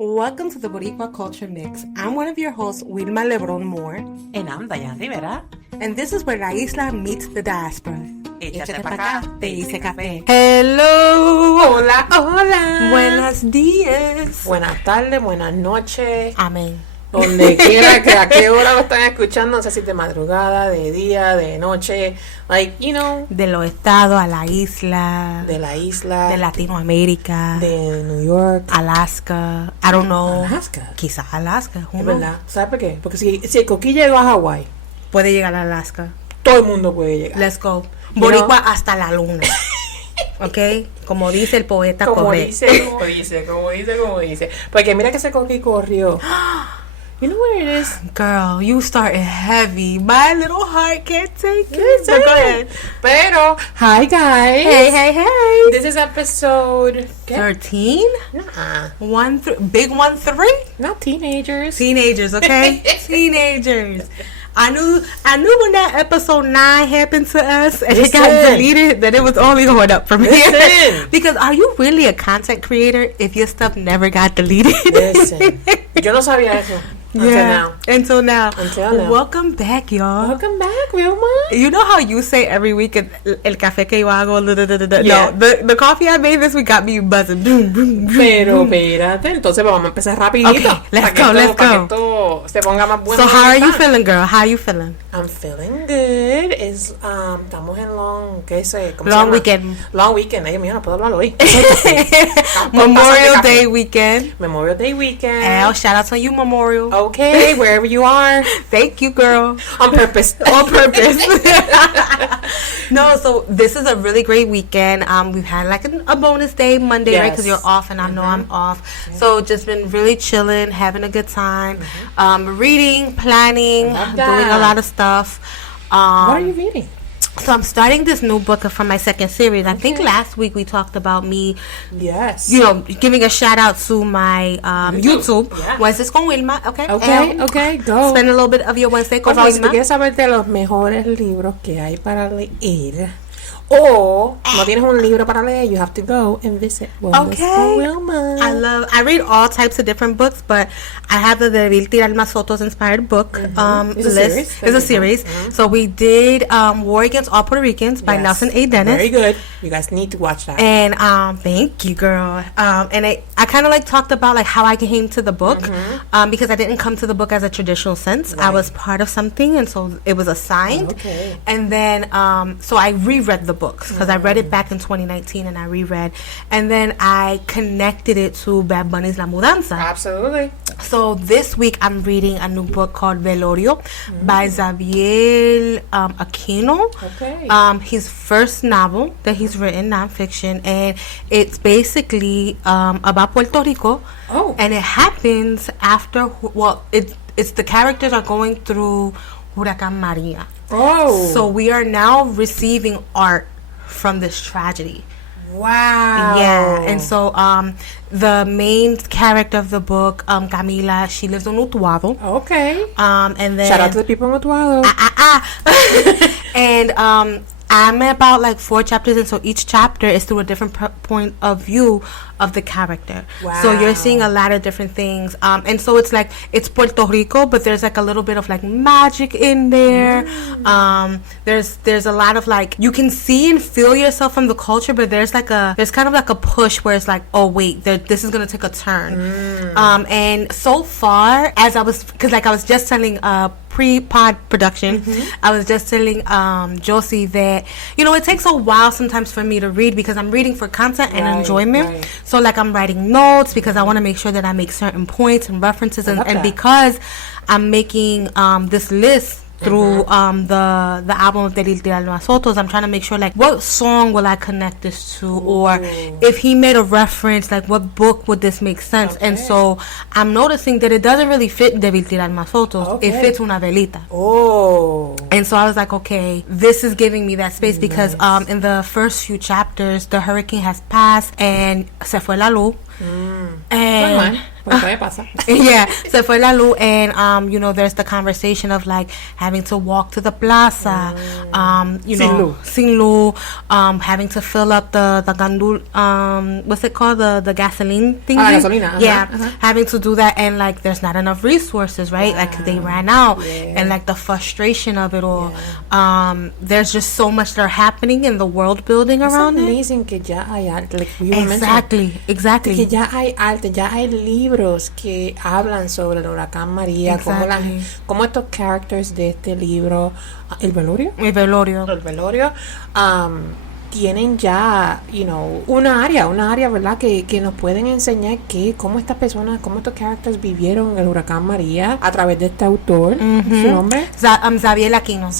Welcome to the Boricua Culture Mix. I'm one of your hosts, Wilma Lebron Moore. And I'm Dayan Rivera. And this is where La Isla meets the diaspora. Échate pa' acá, te hice café. Hello. Hola, hola. Buenos días. Buenas tardes, buenas noches. Amén. Donde quiera que a qué hora lo están escuchando, no sé si de madrugada, de día, de noche, like, you know. De los estados a la isla. De la isla. De Latinoamérica. De New York. Alaska. I don't know. Alaska. Quizás Alaska. Es verdad. ¿Sabes por qué? Porque si el Coquí llegó a Hawái, puede llegar a Alaska. todo el mundo puede llegar. Let's go. Boricua hasta la luna. ¿Ok? Como dice el poeta como Correa. dice. Porque mira que ese Coquí corrió. You know what it is? Girl, you started heavy. My little heart can't take it. But go ahead. Pero, hi guys. Hey. This is episode 13? Nah, Big 1-3? not teenagers. Teenagers, okay? Teenagers. I knew when that episode 9 happened to us and it got deleted that it was only going up from here. Because are you really a content creator if your stuff never got deleted? Listen, yo no sabía eso. Until now. Welcome back, y'all. Welcome back, Wilma. You know how you say every week el café que yo hago, Yeah. No, the coffee I made this week got me buzzing. Pero espérate, entonces vamos a empezar rapidito. Okay, let's go. Para que esto se ponga más bueno. So how are you feeling, girl? How are you feeling? I'm feeling good. Estamos en Long weekend. Long weekend. Ay, mira, no puedo hablar hoy. Memorial Day weekend. Memorial Day weekend. Shout out to you, Memorial. Okay, wherever you are. Thank you, girl. On purpose. No, so this is a really great weekend. We've had like a bonus day Monday, right? Because you're off and I know I'm off. So just been really chilling, having a good time. Reading, planning, doing a lot of stuff. What are you reading? So I'm starting this new book from my second series. I think last week we talked about me, giving a shout out to my YouTube. Yeah. Wednesdays con Wilma, okay? Okay, go. Spend a little bit of your Wednesday con Por favor, si Wilma. tú quieres saber de los mejores libros que hay para leer, o no tienes un libro para leer, you have to go and visit Wednesdays con Wilma. I read all types of different books, but I have the Debí tirar más fotos inspired book list. It's a series. So we did War Against All Puerto Ricans by Nelson A. Dennis. Very good. You guys need to watch that. And thank you, girl. And I kind of like talked about like how I came to the book because I didn't come to the book as a traditional sense. Right. I was part of something, and so it was assigned. Okay. And then so I reread the books because I read it back in 2019 and I reread, and then I connected it to Bad Bunny's La Mudanza. Absolutely. So this week I'm reading a new book called Velorio by Xavier Aquino. Okay. His first novel that he's written, nonfiction, and it's basically about Puerto Rico. Oh. And it happens after, it's the characters are going through Huracán Maria. Oh. So we are now receiving art from this tragedy. Wow. Yeah, and so the main character of the book, Camila, she lives in Utuado. Okay. And then shout out to the people in Utuado. And I'm about like 4 chapters, and so each chapter is through a different point of view of the character. Wow. So you're seeing a lot of different things, and so it's like it's Puerto Rico, but there's like a little bit of like magic in there. There's a lot of like you can see and feel yourself from the culture, but there's kind of like a push where it's like, oh wait, this is gonna take a turn. And so far, because I was just telling pre-pod production, I was just telling Josie that it takes a while sometimes for me to read because I'm reading for content and enjoyment. Right. So like I'm writing notes because I want to make sure that I make certain points and references, and because I'm making this list through the album of Debí tirar más fotos, I'm trying to make sure like what song will I connect this to, or if he made a reference, like what book would this make sense. And so I'm noticing that it doesn't really fit Debí tirar más fotos. It fits Una Velita. And so I was like, okay, this is giving me that space because in the first few chapters the hurricane has passed and se fue la luz. And Pues puede pasar. Yeah, se fue la luz, and there's the conversation of like having to walk to the plaza, sin luz, having to fill up the gandul, what's it called, the gasoline thing? Gasolina. Yeah, having to do that, and like there's not enough resources, right? Like they ran out, and like the frustration of it all. There's just so much that are happening in the world building around it. It's amazing que ya hay arte, like we Exactly. Que ya hay arte, ya hay libros que hablan sobre el huracán María, como estos characters de este libro, El Velorio, tienen ya, una área, ¿verdad? Que nos pueden enseñar cómo estas personas, cómo estos characters vivieron el huracán María a través de este autor. ¿Su nombre? Xavier Aquino.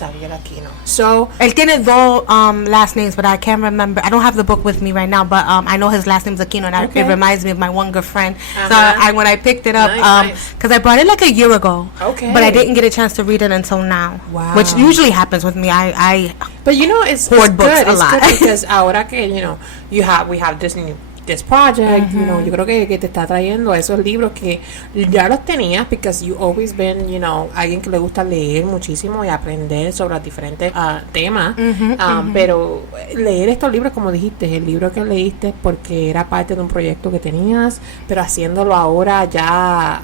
So, él tiene dos last names, but I can't remember. I don't have the book with me right now, but I know his last name's Aquino, and it reminds me of my one good friend. So when I picked it up, because I bought it like a year ago, but I didn't get a chance to read it until now, which usually happens with me. But it's hoard books good. a lot. It's good because ahora que we have this project, yo creo que te está trayendo esos libros que ya los tenías because you always been, alguien que le gusta leer muchísimo y aprender sobre los diferentes temas, pero leer estos libros, como dijiste, el libro que leíste porque era parte de un proyecto que tenías, pero haciendo ahora ya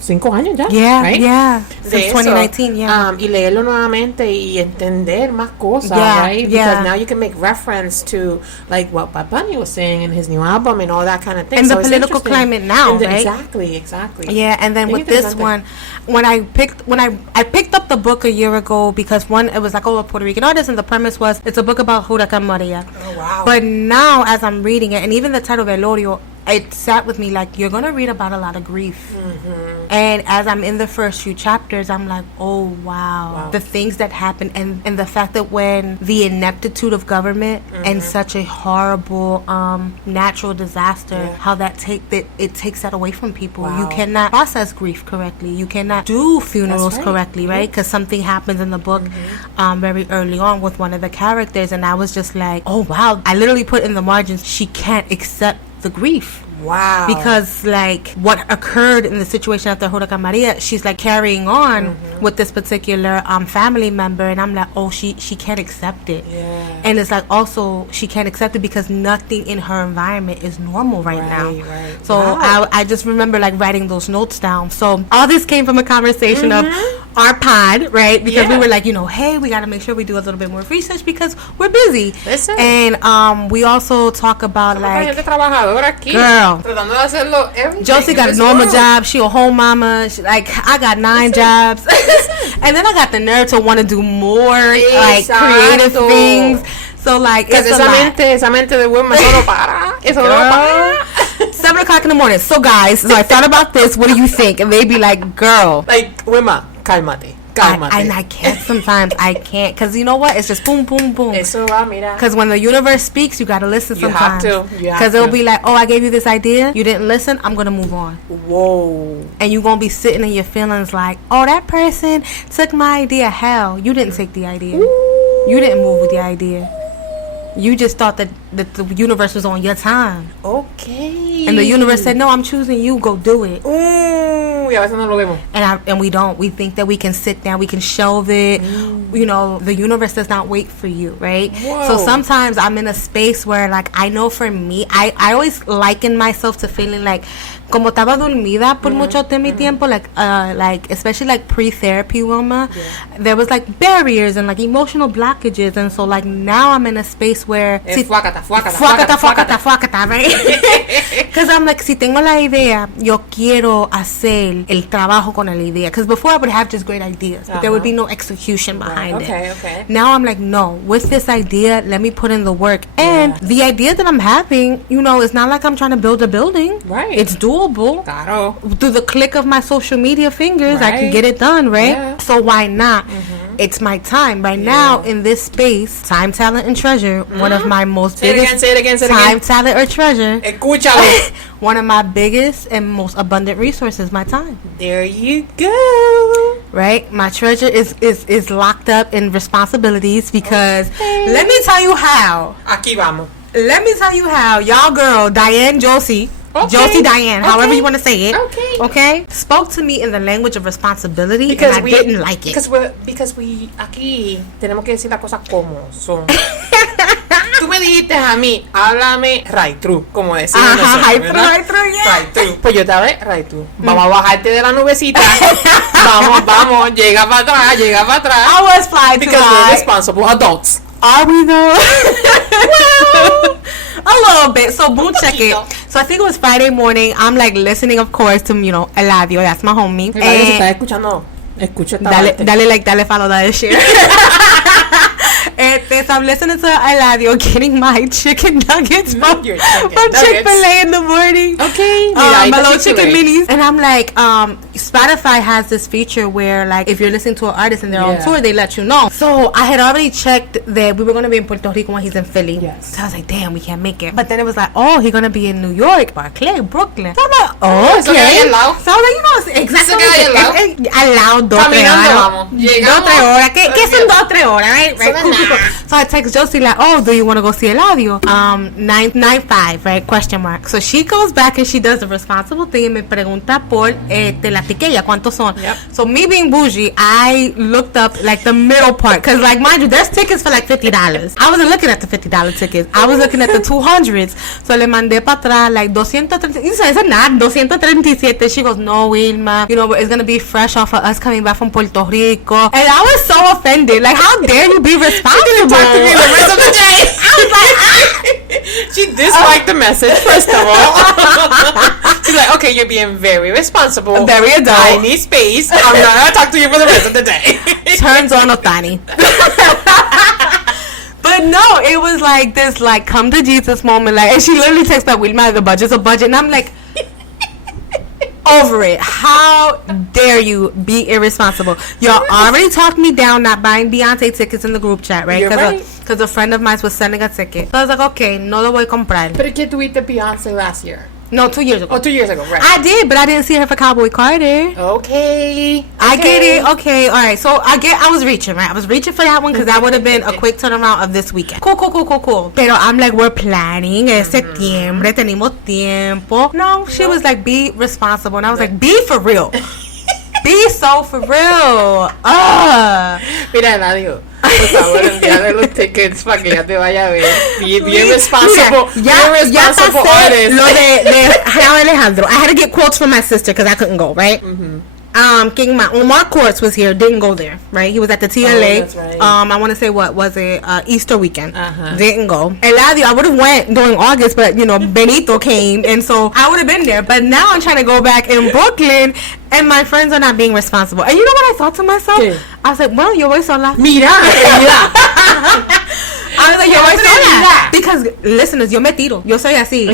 5 años ya, right? Yeah, since 2019, yeah. Y leerlo nuevamente y entender más cosas, right? Because now you can make reference to like what Bad Bunny was saying in his new album and all that kind of thing. And so the political climate now, right? Exactly. Yeah, and then with this one, when I picked up the book a year ago because one, it was like a Puerto Rican artist, and the premise was it's a book about Huracán María. Oh wow! But now, as I'm reading it, and even the title Velorio, it sat with me like you're gonna read about a lot of grief. And as I'm in the first few chapters, I'm like, oh wow. The things that happen, and the fact that when the ineptitude of government and such a horrible natural disaster, how that takes that away from people. You cannot process grief correctly. You cannot do funerals correctly, right? Because something happens in the book very early on with one of the characters, and I was just like, oh wow. I literally put in the margins, she can't accept the grief. Wow. Because like what occurred in the situation after Huracán María, she's like carrying on with this particular family member, and I'm like, oh, she can't accept it. Yeah. And it's like also she can't accept it because nothing in her environment is normal right now. Right. So I just remember like writing those notes down. So all this came from a conversation of our pod, right? Because we were like, hey, we got to make sure we do a little bit more research because we're busy. Listen. And we also talk about like, girl, tratando de hacerlo everything. Josie got a normal job. She a home mama. I got 9 jobs. And then I got the nerve to want to do more like creative things. So like it's esa mente de women, eso no para. Eso no para. 7 o'clock in the morning. So guys, I thought about this. What do you think? And they'd be like, girl. Like, Wima, cálmate. And I can't sometimes. I can't. Because you know what? It's just boom, boom, boom. Eso va, mira. Because when the universe speaks, you got to listen sometimes. You have to. Because it'll be like, oh, I gave you this idea. You didn't listen. I'm going to move on. Whoa. And you're going to be sitting in your feelings like, oh, that person took my idea. Hell, you didn't take the idea. Ooh. You didn't move with the idea. You just thought that the universe was on your time. Okay. And the universe said, no, I'm choosing you. Go do it. Y a veces no lo vemos. And we don't. We think that we can sit down. We can shelve it. The universe does not wait for you, right? Whoa. So sometimes I'm in a space where, like, I know for me, I always liken myself to feeling like, como estaba dormida por mucho de mi tiempo, like especially like pre-therapy, Wilma, there was like barriers and like emotional blockages, and so like now I'm in a space where fuácata, right? Because I'm like, si tengo la idea, yo quiero hacer el trabajo con la idea. Because before I would have just great ideas, but there would be no execution behind it. Okay. Now I'm like, no, with this idea, let me put in the work. And the idea that I'm having, it's not like I'm trying to build a building. Right. It's doable. Claro. Through the click of my social media fingers, I can get it done, right? Yeah. So why not? It's my time. Right now, in this space, time, talent, and treasure, one of my most biggest... Say it again. Time, talent, or treasure. Escúchalo. One of my biggest and most abundant resources, my time. There you go. Right? My treasure is locked up in responsibilities because let me tell you how. Aquí vamos. Let me tell you how. Y'all girl, Diane Josie, Okay. Josie Diane, however Okay. you want to say it. Okay. Okay. Spoke to me in the language of responsibility, Because and I didn't like it. Because we aquí tenemos que decir las cosas como son. Tú me dijiste a mí, háblame right through, como decimos Ajá, nosotros, right ¿verdad? through, yeah. Right through. Pues yo te hablé right through. Vamos a bajarte de la nubecita. vamos, llega para atrás. I was flying too Because we're high. responsible adults. Are we though? A little bit. So boom, check it. So I think it was Friday morning. I'm like listening, of course, to Eladio. That's my homie. Si estás escuchando, escucha esta parte. Dale follow, dale share. So I'm listening to Eladio getting my chicken nuggets from Your chicken Chick-fil-A in the morning. Okay. My Mira, little Chick-fil-A. chicken minis. And I'm like, Spotify has this feature where, like, if you're listening to an artist and they're on Yeah. tour, they let you know. So I had already checked that we were going to be in Puerto Rico when he's in Philly. Yes. So I was like, damn, we can't make it. But then it was like, oh, he's going to be in New York, Barclay, Brooklyn. So I'm like, oh, eso queda ahí okay. al lado. So I was like, exactly. Eso queda ahí al lado. Al lado, 2-3 Caminando horas. vamos. Llegamos. 2-3 horas. ¿Qué son 2-3 horas? Right? Eso Cool, no cool, es cool. nada. So I text Josie like, oh, do you want to go see Eladio? 995, right? Question mark. So she goes back and she does the responsible thing and me pregunta por la tiquilla, ¿cuántos son? Yep. So me being bougie, I looked up like the middle part. Because like, mind you, there's tickets for like $50. I wasn't looking at the $50 tickets. I was looking at the 200s. So le mandé para atrás like 230. Y dice, nada, 237. She goes, no, Wilma. It's going to be fresh off of us coming back from Puerto Rico. And I was so offended. Like, how dare you be responsible? Talk to me the rest of the day. I was like, She disliked the message, first of all. She's like, okay, you're being very responsible. Very adult. I need space. I'm not going to talk to you for the rest of the day. turns on Otani. But no, it was like this, like, come to Jesus moment. Like, and she literally texted me, Wilma, the budget's a budget. And I'm like, over it. How dare you be irresponsible? Y'all already talked me down not buying Beyonce tickets in the group chat, right? You're right. Because a friend of mine was sending a ticket. So I was like, okay, no lo voy a comprar. But ¿qué tuviste Beyonce last year? No, 2 years ago. Oh, 2 years ago, right. I did, but I didn't see her for Cowboy Carter. Okay. I get it. Okay, all right. So I was reaching, right? I was reaching for that one because that would have been a quick turnaround of this weekend. Cool. Pero I'm like, we're planning. Es septiembre. Tenemos tiempo. No, she was like, be responsible. And I was like, be for real. Be so for real. Mira, Eladio, por favor, envíale los tickets para que ya te vaya a ver. Bien responsible. Ya responsible pasé artist. lo de Raúl Alejandro. I had to get quotes from my sister because I couldn't go, right? King Omar Courts was here, didn't go there, right? He was at the TLA. That's right. I want to say, what was it? Easter weekend. Uh-huh. Didn't go. Eladio, I would have went during August, but Benito came, and so I would have been there. But now I'm trying to go back in Brooklyn, and my friends are not being responsible. And you know what I thought to myself? ¿Qué? I was like, well, yo voy sola. Mira. I was like, yo voy Mira. sola. Because, listeners, yo me tiro. Yo soy así.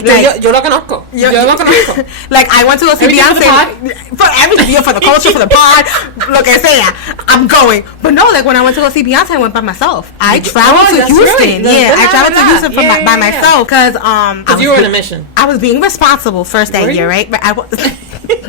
Yo lo conozco. Yo lo conozco. Like, I went to go see Everything for the Beyonce. For everything, for the culture, for the pod, lo que sea. I'm going. But no, like, when I went to go see Beyonce, I went by myself. I traveled to that's Houston. right. Yeah, I traveled to Yeah. Houston by myself. Because, Because you were on a mission. I was being responsible first that Were year, you? right? But I was...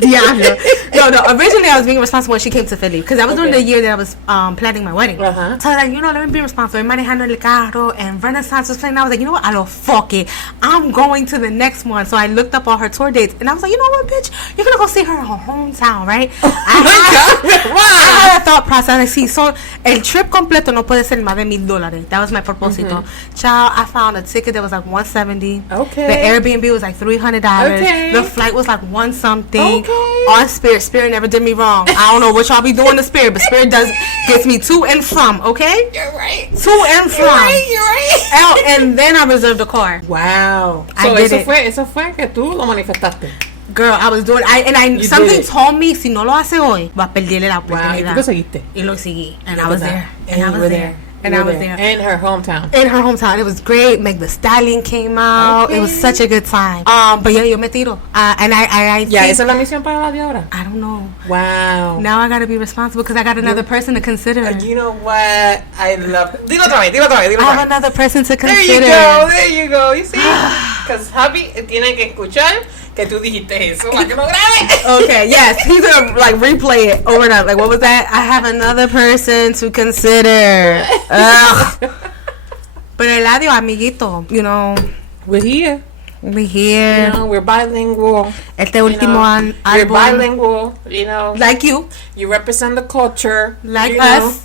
Diablo. No, originally I was being responsible when she came to Philly. Because that was during the year that I was planning my wedding. Uh-huh. So I was like, let me be responsible. Manejando el carro and Renaissance was playing. I was like, you know what? I don't fuck it. I'm going to the next one. So I looked up all her tour dates. And I was like, you know what, bitch? You're going to go see her in her hometown, right? I had a thought process. I see, so el trip completo no puede ser más de $1,000. That was my propósito. Child, I found a ticket that was like $170. Okay. The Airbnb was like $300. Okay. The flight was like $1 something. Okay. On Spirit. Spirit never did me wrong. I don't know what y'all be doing to Spirit, but Spirit gets me to and from, okay? You're right. To and from. You're right. Oh, and then I reserved a car. Wow. I So did it. eso fue que tú lo manifestaste. Girl, I was doing You something did it. told me si no lo hace hoy, va a perderle la Wow. Y oportunidad. tú lo seguiste. Y lo seguí. And I Look was at there. that. And I you was were there. And You I were was there. In her hometown. In her hometown. It was great. Meg the Stallion came out. It was Okay. such a good time. But yeah, yo me tiro. And I Ya, think- esa es la misión para la de ahora. I don't know. Wow. Now I gotta be responsible because I got another person to consider. You know what? I love. Dilo otra vez. I have another person to There you consider. go. There you go. You see? Because Happy tiene que escuchar que tú dijiste eso para que no grabe. Okay, yes, he's gonna like replay it over and over. Like, what was that? I have another person to consider. Ugh. But Eladio, amiguito, We're here. We You here. know, we're bilingual. Este You último know, you're álbum. bilingual. You know, Like you. you represent the culture. Like you know. us.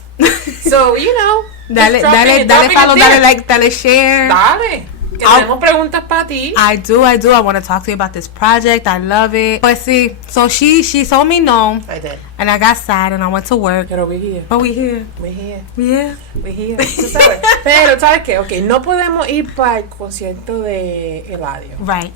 So, you know. Dale, just drop dale, it, dale drop it follow, there. dale like, dale share. Dale. Que I'll- tenemos preguntas para ti. I do. I want to talk to you about this project. I love it. Pues sí. So she told me no, I did. and I got sad, and I went to work. Pero we here. But we here. We here. Yeah. We here. Tú sabes. Pero, ¿sabes qué? Ok, no podemos ir para el concierto de Eladio. Right.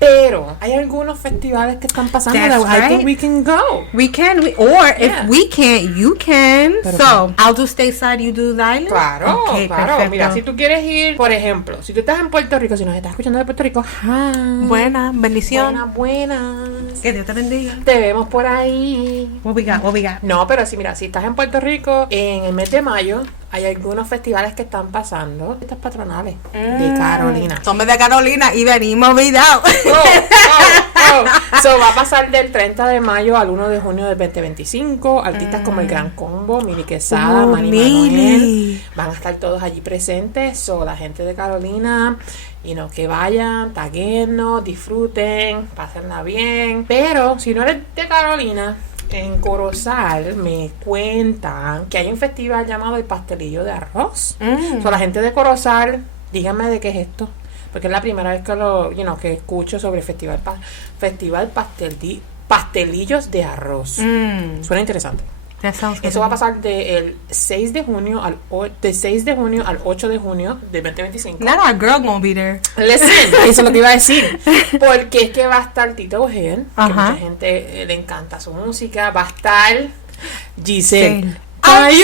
Pero hay algunos festivales que están pasando That's that I right. think we can go. We can. Or Yeah. if we can't, you can. Pero So I'll do stateside. You do the island. Claro, Okay, claro. perfecto. Mira, si tú quieres ir, por ejemplo, si tú estás en Puerto Rico, si nos estás escuchando de Puerto Rico, hi. Buena. Bendición. Buenas. Que Dios te bendiga. Te vemos por ahí. What we got? No, pero sí, mira, si estás en Puerto Rico, en el mes de mayo hay algunos festivales que están pasando. Estas patronales de Carolina. Somos de Carolina y venimos video. So, va a pasar del 30 de mayo al 1 de junio del 2025. Artistas como el Gran Combo, Mili Quesada, Manny Manuel, Mili. van a estar todos allí presentes. So, la gente de Carolina, que vayan, taguennos, disfruten, pásenla bien. Pero si no eres de Carolina, en Corozal me cuentan que hay un festival llamado el Pastelillo de Arroz. So, la gente de Corozal, díganme de qué es esto. Porque es la primera vez que escucho sobre el festival pastelillos de arroz. Suena interesante. That sounds good. Eso va a pasar del 6 de junio al 8 de junio del 2025. Not our girl gonna be there. Listen, eso es lo que iba a decir. Porque es que va a estar Tito Ojeda, que Ajá. mucha gente le encanta su música. Va a estar Giselle. Sí. Ay,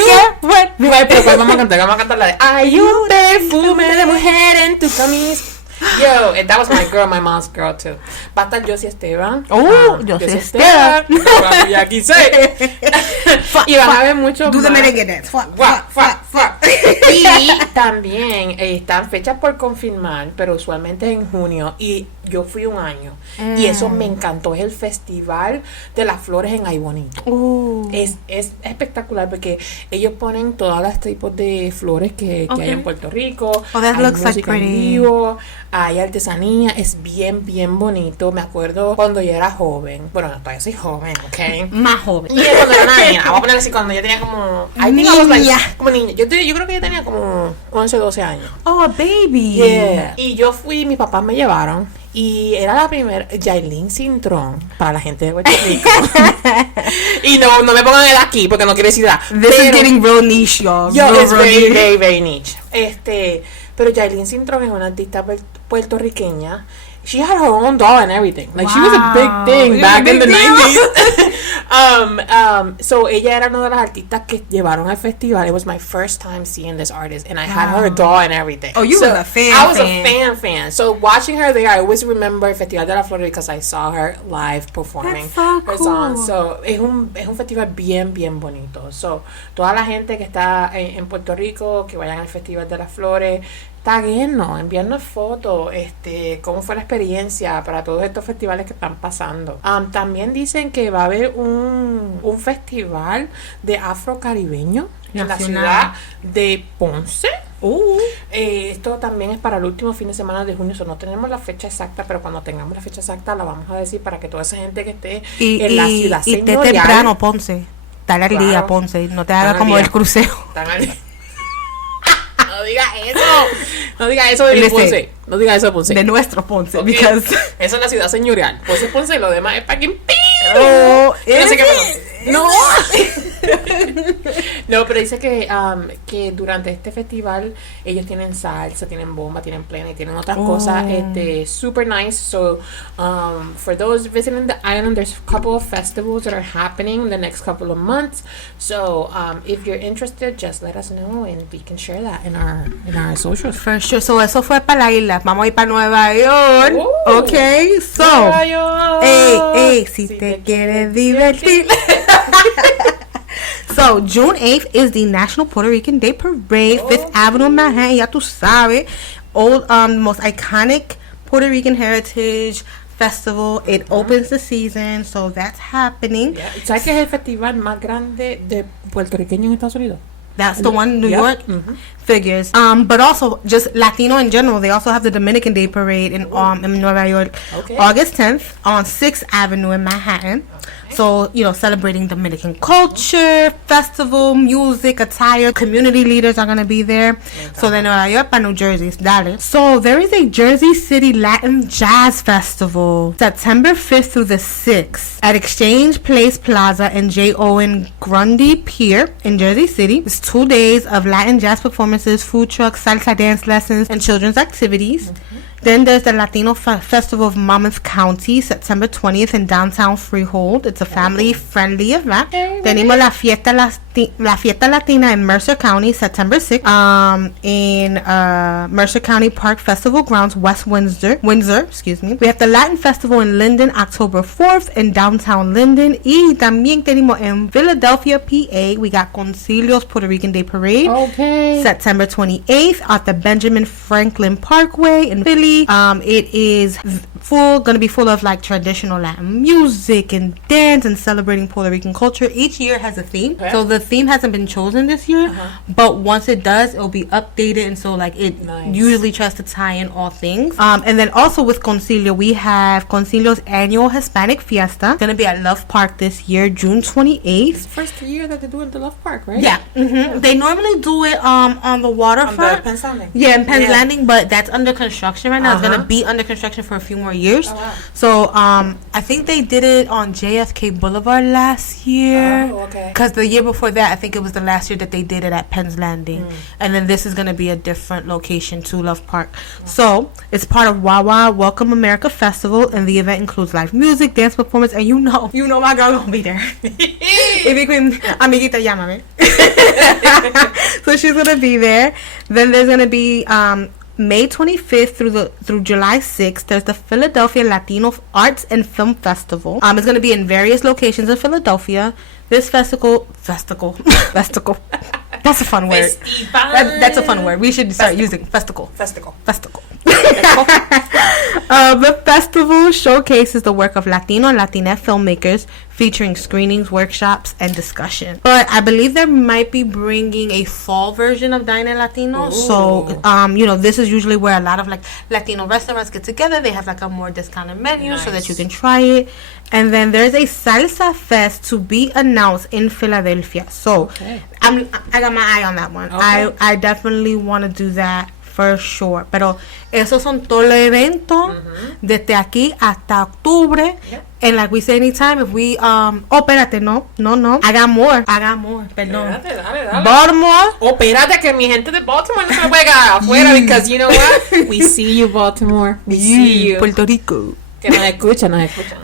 pero ¿cuál vamos a cantar la de hay un perfume de mujer en tu camisa. Yo, that was my girl, my mom's girl too. Va a estar Josie Esteban. Josie Esteban. Y aquí sé. Y van a haber muchos Do the más. merengue dance. Y también están fechas por confirmar, pero usualmente en junio. Y yo fui un año. Y eso me encantó. Es el Festival de las Flores en Ay Bonito. Es espectacular porque ellos ponen todos los tipos de flores que hay en Puerto Rico. Oh, that hay looks like música en pretty. vivo, hay artesanía, es bien bonito. Me acuerdo cuando yo era joven. Bueno, todavía soy joven, ¿ok? Más joven. Y cuando era una niña, vamos a poner así, cuando yo tenía como... I think I was like, Niña. como niña. Yo creo que yo tenía como 11, 12 años. Oh, baby. Yeah. Y yo fui, mis papás me llevaron. Y era la primera, Yailin Cintrón, para la gente de Puerto Rico. Y no me pongan el aquí, porque no quiere decir nada. This is getting real niche, y'all. Yo, Real, it's real very, niche. very, very niche. Pero Yailin Cintrón es una artista puertorriqueña. She had her own doll and everything. Like, she was a big Wow. thing She was back a big in the deal. 90s. So ella era una de las artistas que llevaron al festival. It was my first time seeing this artist, and I had her doll and everything. Oh, you So, was a fan, I was fan. a fan. So watching her there, I always remember el Festival de la Flor because I saw her live performing That's so her cool. songs. So es un festival bien bonito. So toda la gente que está en Puerto Rico, que vayan al Festival de las Flores, taguennos, enviarnos fotos, cómo fue la experiencia para todos estos festivales que están pasando. También dicen que va a haber un festival de afrocaribeño en la Nacional. ciudad de Ponce. Ooh. Esto también es para el último fin de semana de junio. No tenemos la fecha exacta, pero cuando tengamos la fecha exacta la vamos a decir para que toda esa gente que esté en la ciudad y te señorial, temprano, Ponce. Dale al Claro. día, Ponce. No te Dale hagas al como día. el crucero. están al- No digas eso. No digas eso de mi Listen, Ponce. No digas eso de Ponce. De nuestro Ponce. Ok. Because Eso es la ciudad señorial. Ponce es Ponce y lo demás es para quien Oh, Yo no sé qué is pasó. it? No. No, pero dice que durante este festival ellos tienen salsa, tienen bomba, tienen plena y tienen otras cosas super nice. So for those visiting the island, there's a couple of festivals that are happening in the next couple of months. So if you're interested, just let us know and we can share that in our socials. For sure. So eso fue para la isla. Vamos a ir para Nueva York. Ooh. Okay. So. Nueva York. Ey, si te quieres divertir. So, June 8th is the National Puerto Rican Day Parade, Fifth Avenue, Manhattan. Ya tú sabes. Old, most iconic Puerto Rican heritage festival. It opens the season, so that's happening. Yeah. ¿Sabes qué es el festival más grande de puertorriqueños en Estados Unidos? That's the one in New Yep. York. Mhm. figures. But also just Latino in general. They also have the Dominican Day Parade in Nueva York, August 10th on 6th Avenue in Manhattan. So, celebrating Dominican culture, festival, music, attire. Community leaders are going to be there. So, de Nueva York para New Jersey. Dale. So, there is a Jersey City Latin Jazz Festival September 5th through the 6th at Exchange Place Plaza and J. Owen Grundy Pier in Jersey City. It's 2 days of Latin jazz performances, food trucks, salsa dance lessons, and children's activities. Then there's the Latino Festival of Monmouth County, September 20th in downtown Freehold. It's a family-friendly event. Tenemos la Fiesta Latina in Mercer County, September 6th, in Mercer County Park Festival Grounds, West Windsor. We have the Latin Festival in Linden, October 4th in downtown Linden. Y también tenemos en Philadelphia, PA, we got Concilio's Puerto Rican Day Parade, September 28th at the Benjamin Franklin Parkway in Philly. It is gonna be full of like traditional Latin music and dance and celebrating Puerto Rican culture. Each year has a theme, so the theme hasn't been chosen this year, but once it does, it'll be updated, and so like it usually tries to tie in all things. And then also with Concilio, we have Concilio's annual Hispanic Fiesta. It's gonna be at Love Park this year, June 28th. It's the first year that they do it at the Love Park, right? Yeah. They normally do it on the waterfront. On the Penn's Landing. Yeah, in Penn's Landing, but that's under construction right now. It's gonna be under construction for a few more years. Oh, wow. So I think they did it on JFK Boulevard last year. Oh, okay. Because the year before that, I think it was the last year that they did it at Penn's Landing. And then this is gonna be a different location to Love Park. So it's part of Wawa Welcome America Festival, and the event includes live music, dance performance, and you know my girl gonna be there. Ivy Queen, amiguita, llámame. So she's gonna be there. Then there's gonna be May 25th through July 6th, there's the Philadelphia Latino Arts and Film Festival. It's going to be in various locations in Philadelphia. This festival. That's a fun word. That's a fun word. We should start using festival. The festival showcases the work of Latino and Latina filmmakers, featuring screenings, workshops, and discussion. But I believe they might be bringing a fall version of Dine Latino. Ooh. So, this is usually where a lot of like Latino restaurants get together. They have like a more discounted menu so that you can try it. And then there's a Salsa Fest to be announced in Philadelphia. So, I got my eye on that one. Okay. I definitely want to do that. For sure. Pero esos son todos los eventos desde aquí hasta octubre. And like we say anytime, if we espérate, no. I got more. Perdón. Dale. Baltimore. Espérate que mi gente de Baltimore no se puede quedar afuera, because you know what? We see you, Baltimore. We see you. Puerto Rico. Que nos escuchan.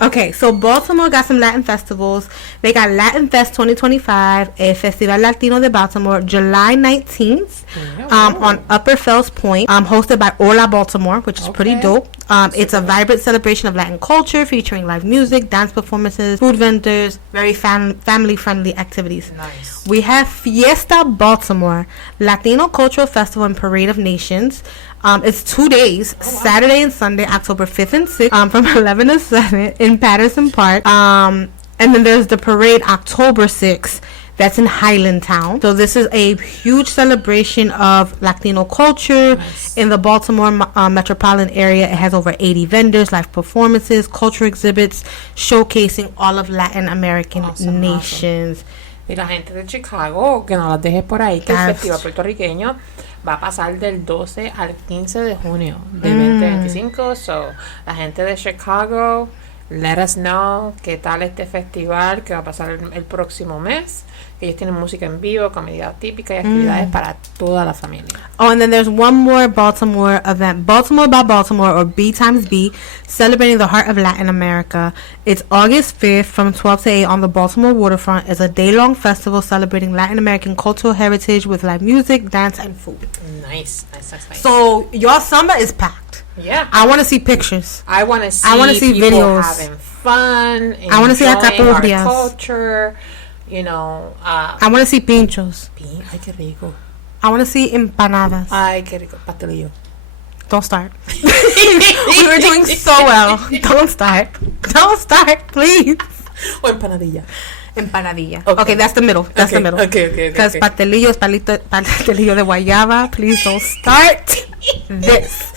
Okay, so Baltimore got some Latin festivals. They got Latin Fest 2025, a Festival Latino de Baltimore, July 19th, on Upper Fells Point, hosted by Hola Baltimore, which is pretty dope. It's a vibrant celebration of Latin culture, featuring live music, dance performances, food vendors, very family-friendly activities. Nice. We have Fiesta Baltimore, Latino Cultural Festival and Parade of Nations. It's 2 days, Saturday and Sunday, October 5th and 6th, from 11 to 7 in Patterson Park. And then there's the parade October 6th. That's in Highlandtown. So this is a huge celebration of Latino culture in the Baltimore metropolitan area. It has over 80 vendors, live performances, cultural exhibits, showcasing all of Latin American nations. Y la gente de Chicago, que no las dejes por ahí, que el Festival Puertorriqueño va a pasar del 12 al 15 de junio de 2025. So, la gente de Chicago, let us know qué tal este festival que va a pasar el próximo mes. Ellos tienen música en vivo, comida típica y actividades para toda la familia. Oh, and then there's one more Baltimore event, Baltimore by Baltimore, or B times B, celebrating the heart of Latin America. It's August 5th from 12 to 8 on the Baltimore waterfront. It's a day-long festival celebrating Latin American cultural heritage with live music, dance, and food. Nice. So your summer is packed. Yeah. I want to see pictures. I want to see people videos. having fun. I want to see our culture. I want to see pinchos. Ay, qué rico. I want to see empanadas. Ay, qué rico. Pastelillo. Don't start. We were doing so well. Don't start, please. O empanadilla. Empanadilla. Okay. Okay, that's the middle. That's the middle. Okay. Because pastelillo is pastelillo de guayaba. Please don't start this.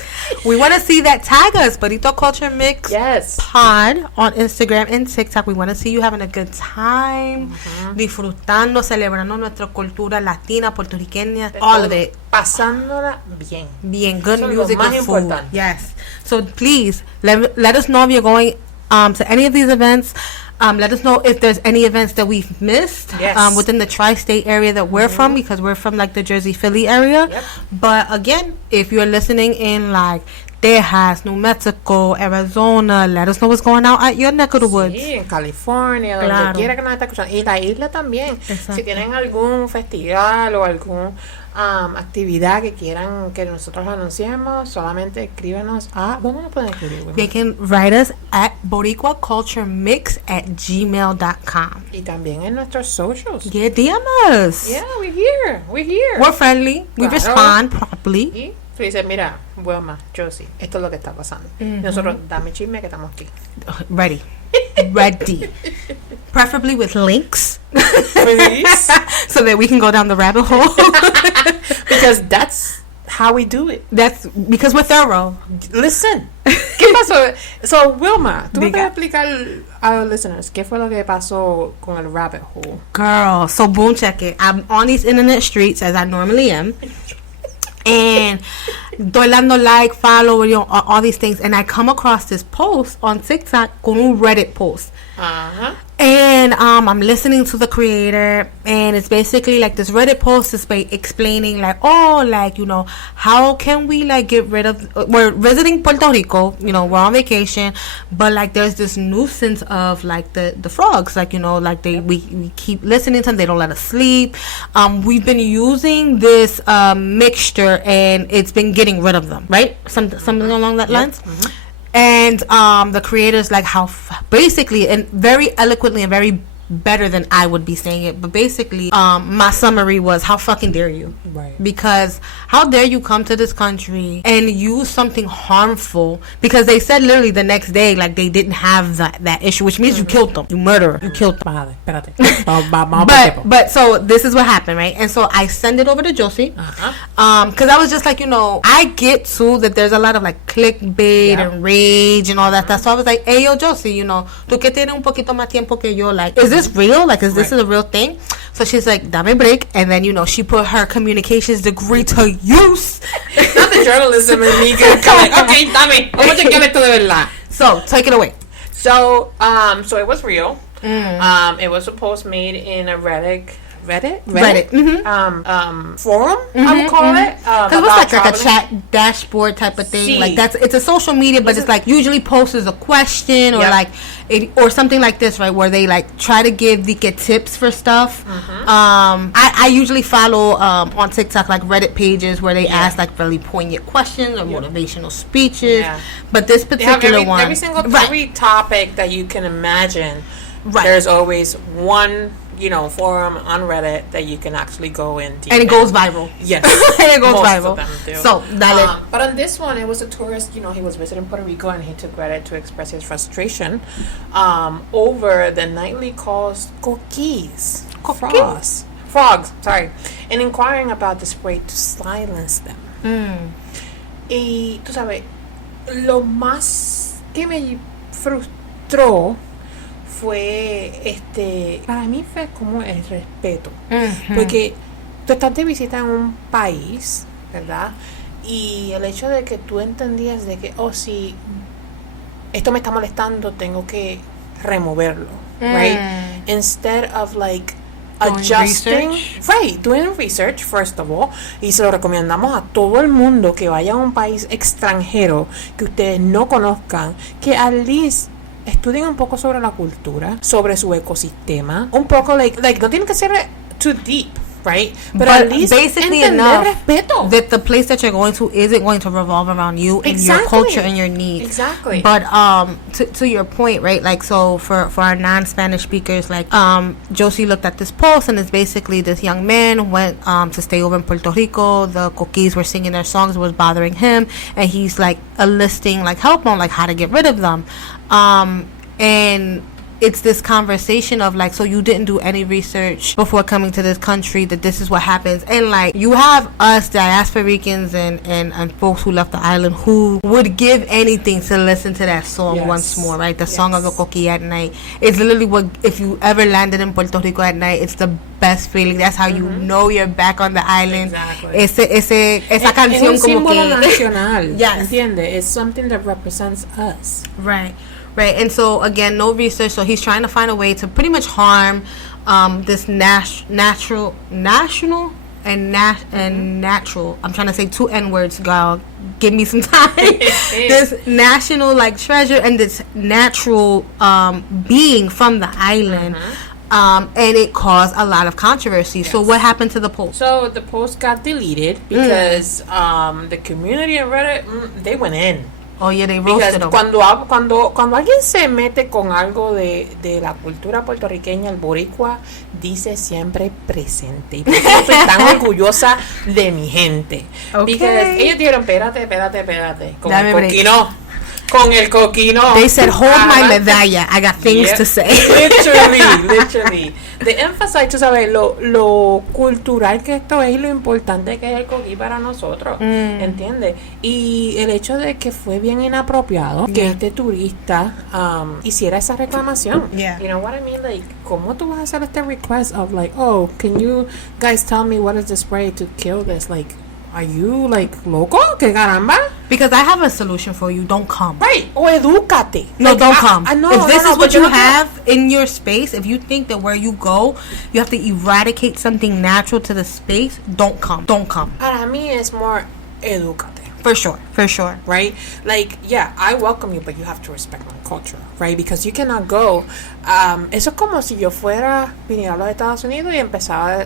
We want to see that. Tag us, Burrito Culture Mix Yes. Pod on Instagram and TikTok. We want to see you having a good time, disfrutando, celebrando nuestra cultura latina, puertorriqueña, all of it. Pasándola bien. Bien, good Eso es lo music más and food. importante. Yes. So please let us know if you're going to any of these events. Let us know if there's any events that we've missed Yes. within the tri-state area that we're from, because we're from like the Jersey, Philly area. Yep. But again, if you're listening in like Texas, New Mexico, Arizona, let us know what's going on at your neck of the woods. Sí, en California, donde Claro. quiera que nos esté escuchando. Y la isla también. Exacto. Si tienen algún festival o algún actividad que quieran que nosotros anunciemos, solamente escríbanos a... ¿Dónde nos pueden escribir? They can write us at boricuaculturemix@gmail.com. Y también en nuestros socials. Yeah, DM us. Yeah, we're here. We're here. We're friendly. We Claro. respond properly. Y tú dices, mira, Wilma, Josie, esto es lo que está pasando. Y nosotros, dame chisme que estamos aquí. Ready. Ready. Preferably with links Please. so that we can go down the rabbit hole. Because that's how we do it. That's because we're thorough. Listen. ¿Qué pasó? So, Wilma, tú me Diga. puedes explicar a los listeners qué fue lo que pasó con el rabbit hole. Girl, so boom, check it. I'm on these internet streets as I normally am. And doy dando like, follow, you know, all these things. And I come across this post on TikTok con un Reddit post. Ajá. And I'm listening to the creator, and it's basically like this Reddit post is explaining like, oh, like, you know, how can we like get rid of, we're visiting Puerto Rico, you know, we're on vacation, but like there's this nuisance of like the frogs, like, you know, like we keep listening to them, they don't let us sleep. We've been using this mixture, and it's been getting rid of them, right? Something along that lines. And the creators like how basically, and very eloquently and very better than I would be saying it, but basically my summary was, how fucking dare you? Right. Because how dare you come to this country and use something harmful, because they said literally the next day like they didn't have that issue, which means you killed them, you murderer, you killed them. Bájale, espérate. Vamos por tiempo. But so this is what happened, right? And so I send it over to Josie, because I was just like, you know, I get too that there's a lot of like clickbait Yeah. and rage and all that stuff. So I was like, hey yo, Josie, you know, tú que tienes un poquito más tiempo que yo, like, is this real? Like, is this Right. a real thing? So she's like, dame break, and then, you know, she put her communications degree to use. Not the journalism in me que like, okay, dame, vamos a chequear esto de verdad. So take it away. So it was real. It was a post made in a Reddit. Forum, I would call it. Because it was like a chat dashboard type of thing. Sí. Like it's a social media, but it's like usually poses a question or Yep. like or something like this, right? Where they like try to give tips for stuff. I usually follow on TikTok like Reddit pages where they ask like really poignant questions or motivational speeches. Yeah. But this They have particular one, every single right? every topic that you can imagine. Right. There's always one, you know, forum on Reddit that you can actually go in deep And it in. goes viral. Yes. And it goes Most viral. of them do. So, dale. But on this one, it was a tourist, you know, he was visiting Puerto Rico and he took Reddit to express his frustration over the nightly calls coquis. Frogs, sorry. And inquiring about the spray to silence them. Y, tú sabes, lo más que me frustró fue, para mí fue como el respeto. Porque tú estás de visita en un país, ¿verdad? Y el hecho de que tú entendías de que, oh, si esto me está molestando, tengo que removerlo, right? Instead of like Doing adjusting, research. right, doing research first of all, y se lo recomendamos a todo el mundo que vaya a un país extranjero que ustedes no conozcan, que at least estudien un poco sobre la cultura, sobre su ecosistema, un poco like no tiene que ser too deep, right? But at least basically entender enough respeto. that the place that you're going to isn't going to revolve around you and your Exactly. culture and your needs. Exactly. But to your point, right? Like, so for our non-Spanish speakers, like Josie looked at this post, and it's basically this young man went to stay over in Puerto Rico. The coquis were singing their songs, it was bothering him, and he's like enlisting like help on like how to get rid of them. And it's this conversation of like, so you didn't do any research before coming to this country, that this is what happens. And like, you have us diasporicans and folks who left the island who would give anything to listen to that song Yes. once more, right? The song of the coquí at night. It's literally what, if you ever landed in Puerto Rico at night, it's the best feeling. That's how you know you're back on the island. Exactly. Esa canción es un como símbolo que nacional. Yes. ¿Entiendes? It's something that represents us. Right. And so again, no research. So he's trying to find a way to pretty much harm this national and natural. I'm trying to say 2 N words, girl. Give me some time. This national like treasure and this natural being from the island. And it caused a lot of controversy. Yes. So what happened to the post? So the post got deleted because the community on Reddit, they went in. Oh yeah, they Because roasted them. cuando alguien se mete con algo de la cultura puertorriqueña, el boricua dice siempre presente. Y por eso estoy tan orgullosa de mi gente. Okay. Because ellos dijeron, espérate. Con Dame el break. coquino. Con el coquino. They said, hold my Ajá. medalla. I got things Yep. to say. Literally. De emphasize, tú sabes, lo cultural que esto es y lo importante que es el coquí para nosotros. ¿Entiendes? Y el hecho de que fue bien inapropiado que este turista hiciera esa reclamación. Yeah. You know what I mean? Like, ¿cómo tú vas a hacer este request of like, oh, can you guys tell me what is the spray to kill this? Like, are you like loco? ¿Qué caramba? Because I have a solution for you. Don't come. Right. O edúcate. No, Like, don't come. I know, if this is but what yo you no quiero- have in your space, if you think that where you go, you have to eradicate something natural to the space, don't come. Don't come. Para mí es more edúcate. For sure. Right? Like, yeah, I welcome you, but you have to respect my culture, right? Because you cannot go. Eso es como si yo viniera a los Estados Unidos y empezaba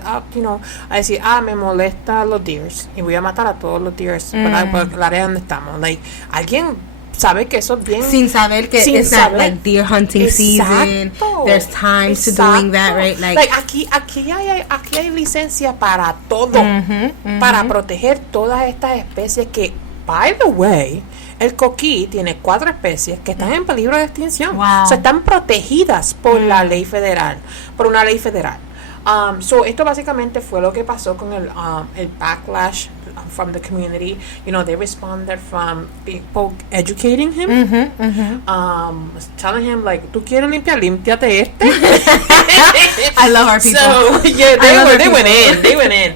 a decir, me molesta los deers y voy a matar a todos los deers por el área donde estamos. Like, alguien sabe que eso es bien. Sin saber que Sin it's not saber. like deer hunting season. Exacto. There's times to doing that, right? Like aquí hay licencia para todo, para proteger todas estas especies que, by the way, el coquí tiene 4 especies que están en peligro de extinción. Wow. O sea, están protegidas por la ley federal, por una ley federal. So esto básicamente fue lo que pasó con el backlash from the community. You know, they responded from people educating him, telling him like, tú quieres limpiar, límpiate este. I love our people. So yeah, I love our they went people. in. They went in.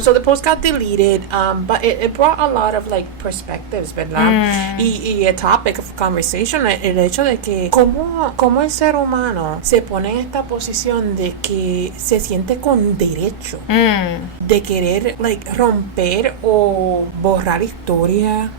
So the post got deleted, but it brought a lot of like perspectives, ¿verdad? Y a topic of conversation, el hecho de que cómo el ser humano se pone en esta posición de que se siente con derecho de querer like romper o borrar historia,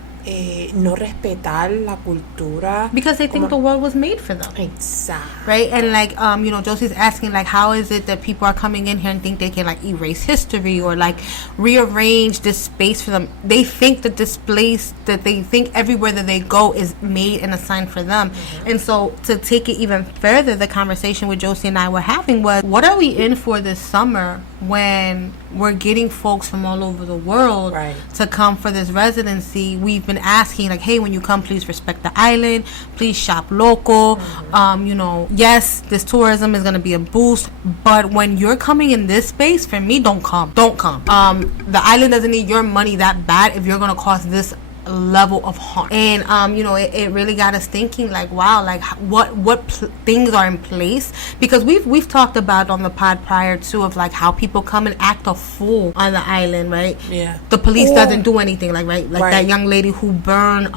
no respetar la cultura. Because they think the world was made for them. Exactly. Right? And like Josie's asking like, how is it that people are coming in here and think they can like erase history or like rearrange this space for them? They think that this place, that they think everywhere that they go is made and assigned for them. And so to take it even further, the conversation with Josie and I were having was, what are we in for this summer when we're getting folks from all over the world Right. to come for this residency? We've been asking like, hey, when you come, please respect the island, please shop local. Yes, this tourism is going to be a boost, but when you're coming in this space, for me, don't come. The island doesn't need your money that bad if you're going to cause this level of harm. And it really got us thinking like, wow, like what things are in place, because we've talked about on the pod prior to of like how people come and act a fool on the island, right? Yeah. The police Or- doesn't do anything, like right Right. that young lady who burned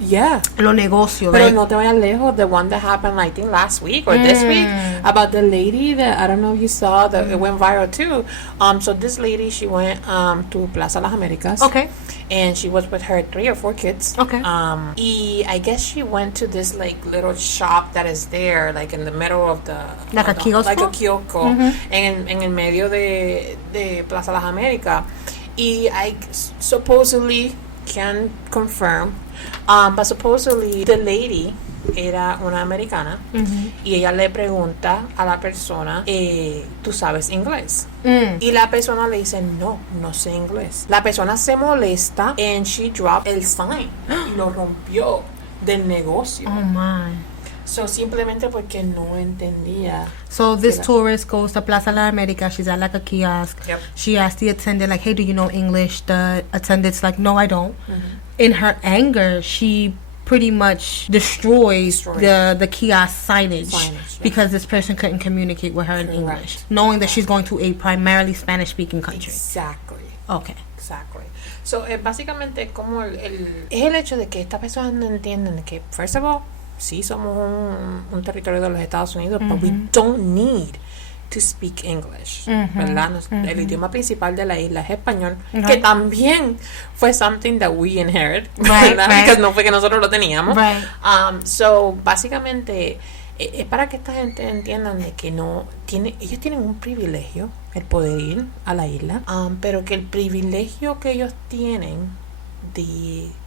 Yeah. Lo Negocio, Pero right? no te vayas lejos, the one that happened, I think, last week or this week, about the lady that, I don't know if you saw, that it went viral too. So this lady, she went to Plaza Las Americas. Okay. And she was with her 3 or 4 kids. Okay. Y I guess she went to this like little shop that is there, like in the middle of the... Like a kiosco? Like a kiosco. En el medio de Plaza Las Americas. Y I supposedly can confirm, but supposedly the lady era una americana y ella le pregunta a la persona, ¿tú sabes inglés? Y la persona le dice, no sé inglés. La persona se molesta and she dropped el sign y lo rompió del negocio. Oh my. So, simplemente porque no entendía. So this Yeah. tourist goes to Plaza La America. She's at like a kiosk. Yep. She asks the attendant, like, "Hey, do you know English?" The attendant's like, "No, I don't." Mm-hmm. In her anger, she pretty much destroys Destroyed. the kiosk signage, Yeah. because this person couldn't communicate with her in Correct. English, knowing that she's going to a primarily Spanish-speaking country. Exactly. Okay. Exactly. So, básicamente como es el hecho de que estas personas no entienden que, first of all, sí somos un territorio de los Estados Unidos, but we don't need to speak English, ¿verdad? El idioma principal de la isla es español, que también fue something that we inherit, Right, ¿verdad? right. Porque no fue que nosotros lo teníamos. Right. So, básicamente, es para que esta gente entiendan de que ellos tienen un privilegio, el poder ir a la isla, pero que el privilegio que ellos tienen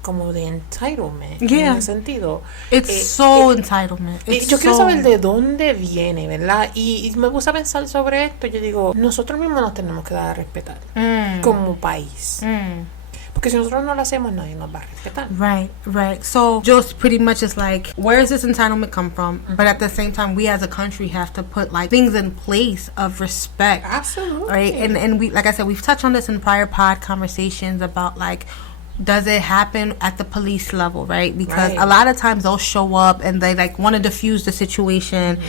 como de entitlement, Yeah. en ese sentido, It's so entitlement. It's yo quiero so- saber de dónde viene, ¿verdad? Y me puse a pensar sobre esto. Yo digo, nosotros mismos nos tenemos que dar a respetar como país. Porque si nosotros no lo hacemos, nadie nos va a respetar. Right. So just pretty much it's like, where does this entitlement come from? But at the same time, we as a country have to put like things in place of respect. Absolutely. Right. And we, like I said, we've touched on this in prior pod conversations about like, does it happen at the police level, right? Because Right. a lot of times they'll show up and they like want to diffuse the situation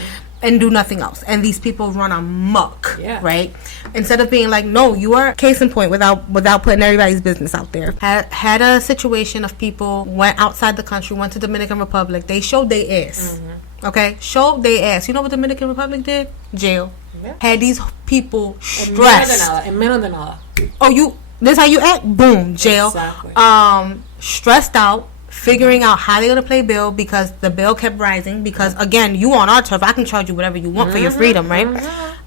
and do nothing else, and these people run amok. Yeah. Right. Instead of being like, no, you are case in point, without putting everybody's business out there. Had a situation of people went outside the country, went to Dominican Republic. They showed their ass. Okay, showed their ass. You know what Dominican Republic did? Jail. Yeah. Had these people En menos de stressed. nada, en menos de nada. Oh, this how you act? Boom, jail. Exactly. Stressed out, figuring out how they're gonna pay bill because the bill kept rising. Because again, you on our turf, I can charge you whatever you want for your freedom, right?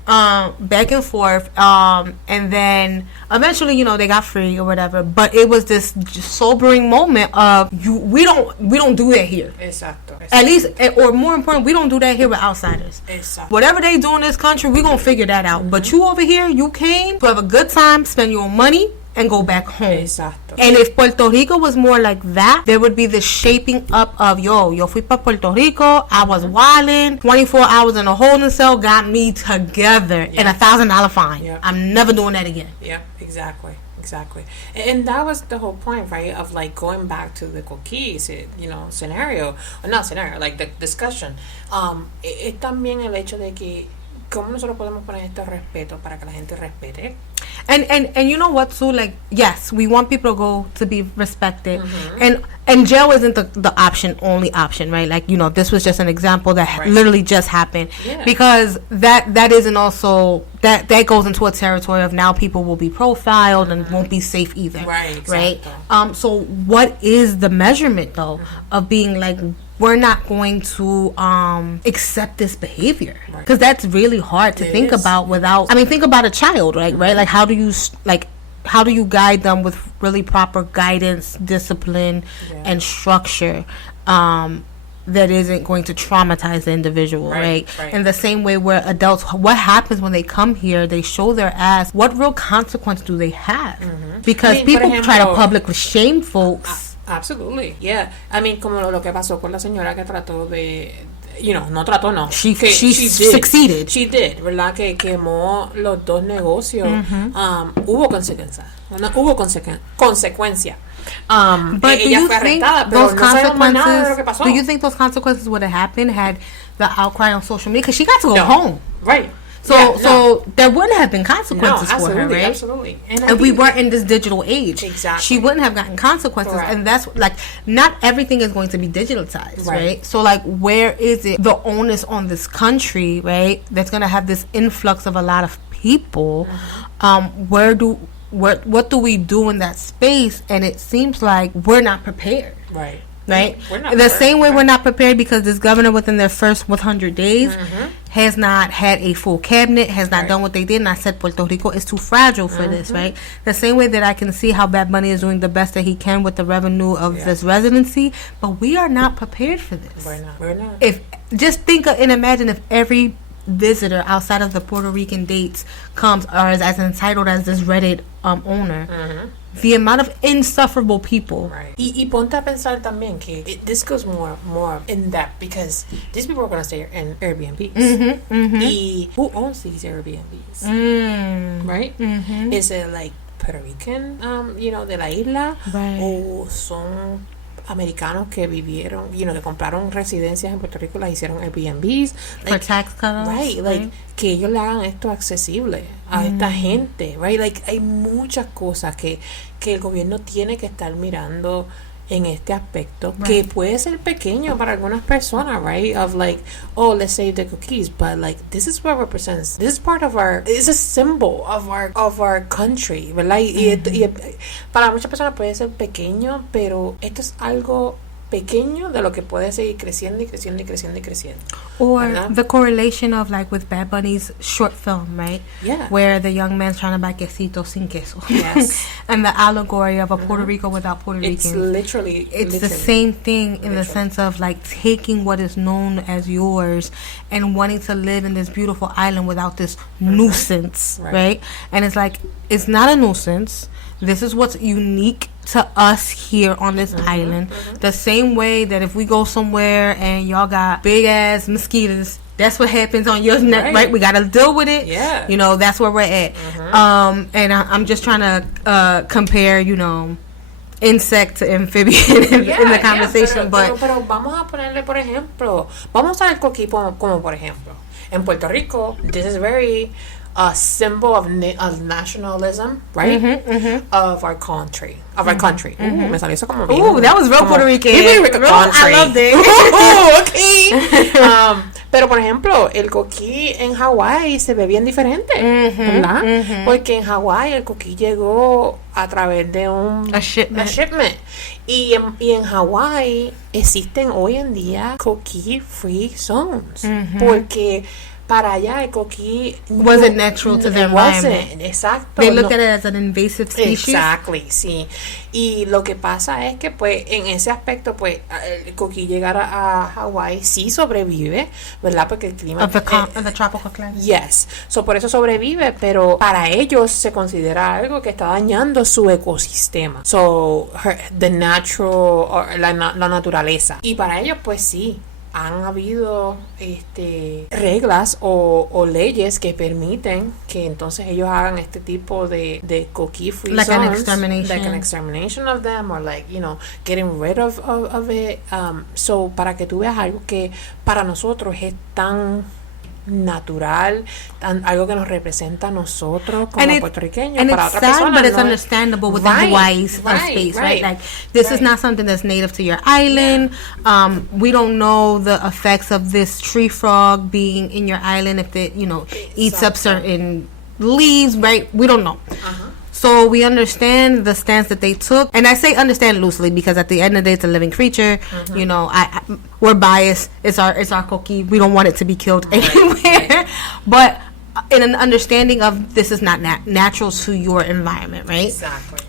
Back and forth, and then eventually, they got free or whatever. But it was this sobering moment of we don't do that here. Exacto. At least, or more important, we don't do that here with outsiders. Exacto. Whatever they do in this country, we gonna figure that out. But you over here, you came to have a good time, spend your money, and go back home. Exacto. And if Puerto Rico was more like that, there would be this shaping up of, yo fui pa Puerto Rico, I was wildin', 24 hours in a holding cell got me together, and $1,000 fine. Yeah. I'm never doing that again. Yeah, exactly. And that was the whole point, right? Of like going back to the coquí, scenario, or not scenario, like the discussion. Es también el hecho de que cómo nosotros podemos poner este respeto para que la gente respete. And you know what, Sue? Like, yes, we want people to be respected, and jail isn't the only option, right? Like, this was just an example that Right. literally just happened, Yeah. because that isn't also that goes into a territory of now people will be profiled and won't be safe either, Right, right? exacto. So what is the measurement though of being like, we're not going to accept this behavior, Right. because that's really hard to It think is. about without. I mean, think about a child, right? Like, how do you guide them with really proper guidance, discipline, Yeah. and structure that isn't going to traumatize the individual, right? Right. In the same way where adults, what happens when they come here, they show their ass, what real consequence do they have? Because I mean, por people try to ejemplo, publicly shame folks. Absolutely, yeah. I mean, como lo que pasó con la señora que trató no trató, no. She did. succeeded. She did, ¿verdad? Que quemó los dos negocios. Hubo consecuencia. Hubo consecuencia. But do ella you fue think arrestada, pero those no sabemos más nada de lo que consequences? pasó. Do you think those consequences would have happened had the outcry on social media? Because she got to go No. home. Right. So Yeah, no. so there wouldn't have been No, consequences for her, absolutely, right? absolutely. And I If we think weren't in this digital age, Exactly. she wouldn't have gotten consequences. Correct. And that's like, not everything is going to be digitalized, Right. right? So like, where is it the onus on this country, right? That's going to have this influx of a lot of people. What do we do in that space? And it seems like we're not prepared. Right. Right? We're not The prepared. same way we're not prepared because this governor within their first 100 days has not had a full cabinet, has not Right. done what they did, and I said Puerto Rico is too fragile for this, right? The same way that I can see how Bad Bunny is doing the best that he can with the revenue of Yeah. this residency, but we are not prepared for this. We're not. If just think and imagine if every visitor outside of the Puerto Rican dates comes or is as entitled as this Reddit owner, the amount of insufferable people. Right. Y ponte a pensar también que this goes more in depth because these people are going to stay in Airbnbs. Y who owns these Airbnbs? Right? Is it like Puerto Rican, de la isla? Right. O son americanos que vivieron, que compraron residencias en Puerto Rico, las hicieron Airbnbs. For tax cutoffs. Right, like, que ellos le hagan esto accesible a esta gente, right? Like, hay muchas cosas que el gobierno tiene que estar mirando en este aspecto, que puede ser pequeño para algunas personas, right? Of like, oh, let's save the cookies, but like, this is what represents, this is part of it's a symbol of our country, ¿verdad? Y para muchas personas puede ser pequeño, pero esto es algo pequeño de lo que puede seguir creciendo y creciendo y creciendo y creciendo. Or ¿verdad? the correlation of like with Bad Bunny's short film, right? Yeah. Where the young man's trying to buy quesito sin queso. Yes. And the allegory of a Puerto Rico without Puerto It's Ricans. literally The same thing in the sense of like taking what is known as yours and wanting to live in this beautiful island without this nuisance, right? And it's like, it's not a nuisance. This is what's unique to us here on this island. The same way that if we go somewhere and y'all got big ass mosquitoes, that's what happens on your neck, right? We gotta deal with it. Yeah. That's where we're at. And I'm just trying to compare, insect to amphibian in the conversation, pero vamos a ponerle, por ejemplo, vamos a ver coquí como por ejemplo, en Puerto Rico, this is very a symbol of nationalism, right? Of our country. Me salió eso como bien. Ooh, that was real Puerto Rican. I loved it. Okay. Pero por ejemplo, el coquí en Hawái se ve bien diferente, ¿verdad? Porque en Hawái el coquí llegó a través de a shipment. Y en Hawái existen hoy en día coquí free zones, porque para allá el coquí wasn't natural to their environment. Exacto. They looked at it as an invasive species. Exactly, sí. Y lo que pasa es que pues en ese aspecto pues el coquí llegar a Hawái sí sobrevive, ¿verdad? Porque el clima of the tropical climate. Yes. Por eso sobrevive, pero para ellos se considera algo que está dañando su ecosistema. The natural or la naturaleza. Y para ellos pues sí han habido reglas o leyes que permiten que entonces ellos hagan este tipo de coquí free like zones, an extermination of them, or like getting rid of it. So para que tú veas algo que para nosotros es tan natural, algo que nos representa a nosotros como puertorriqueños, and para it's otra sad, persona, but it's understandable within Hawaii's space, right? Like this is not something that's native to your island. We don't know the effects of this tree frog being in your island if it eats up certain leaves, right? We don't know. So we understand the stance that they took, and I say understand loosely because at the end of the day, it's a living creature. We're biased. It's our coquí. We don't want it to be killed anywhere, but in an understanding of this is not natural to your environment, right? Exactly.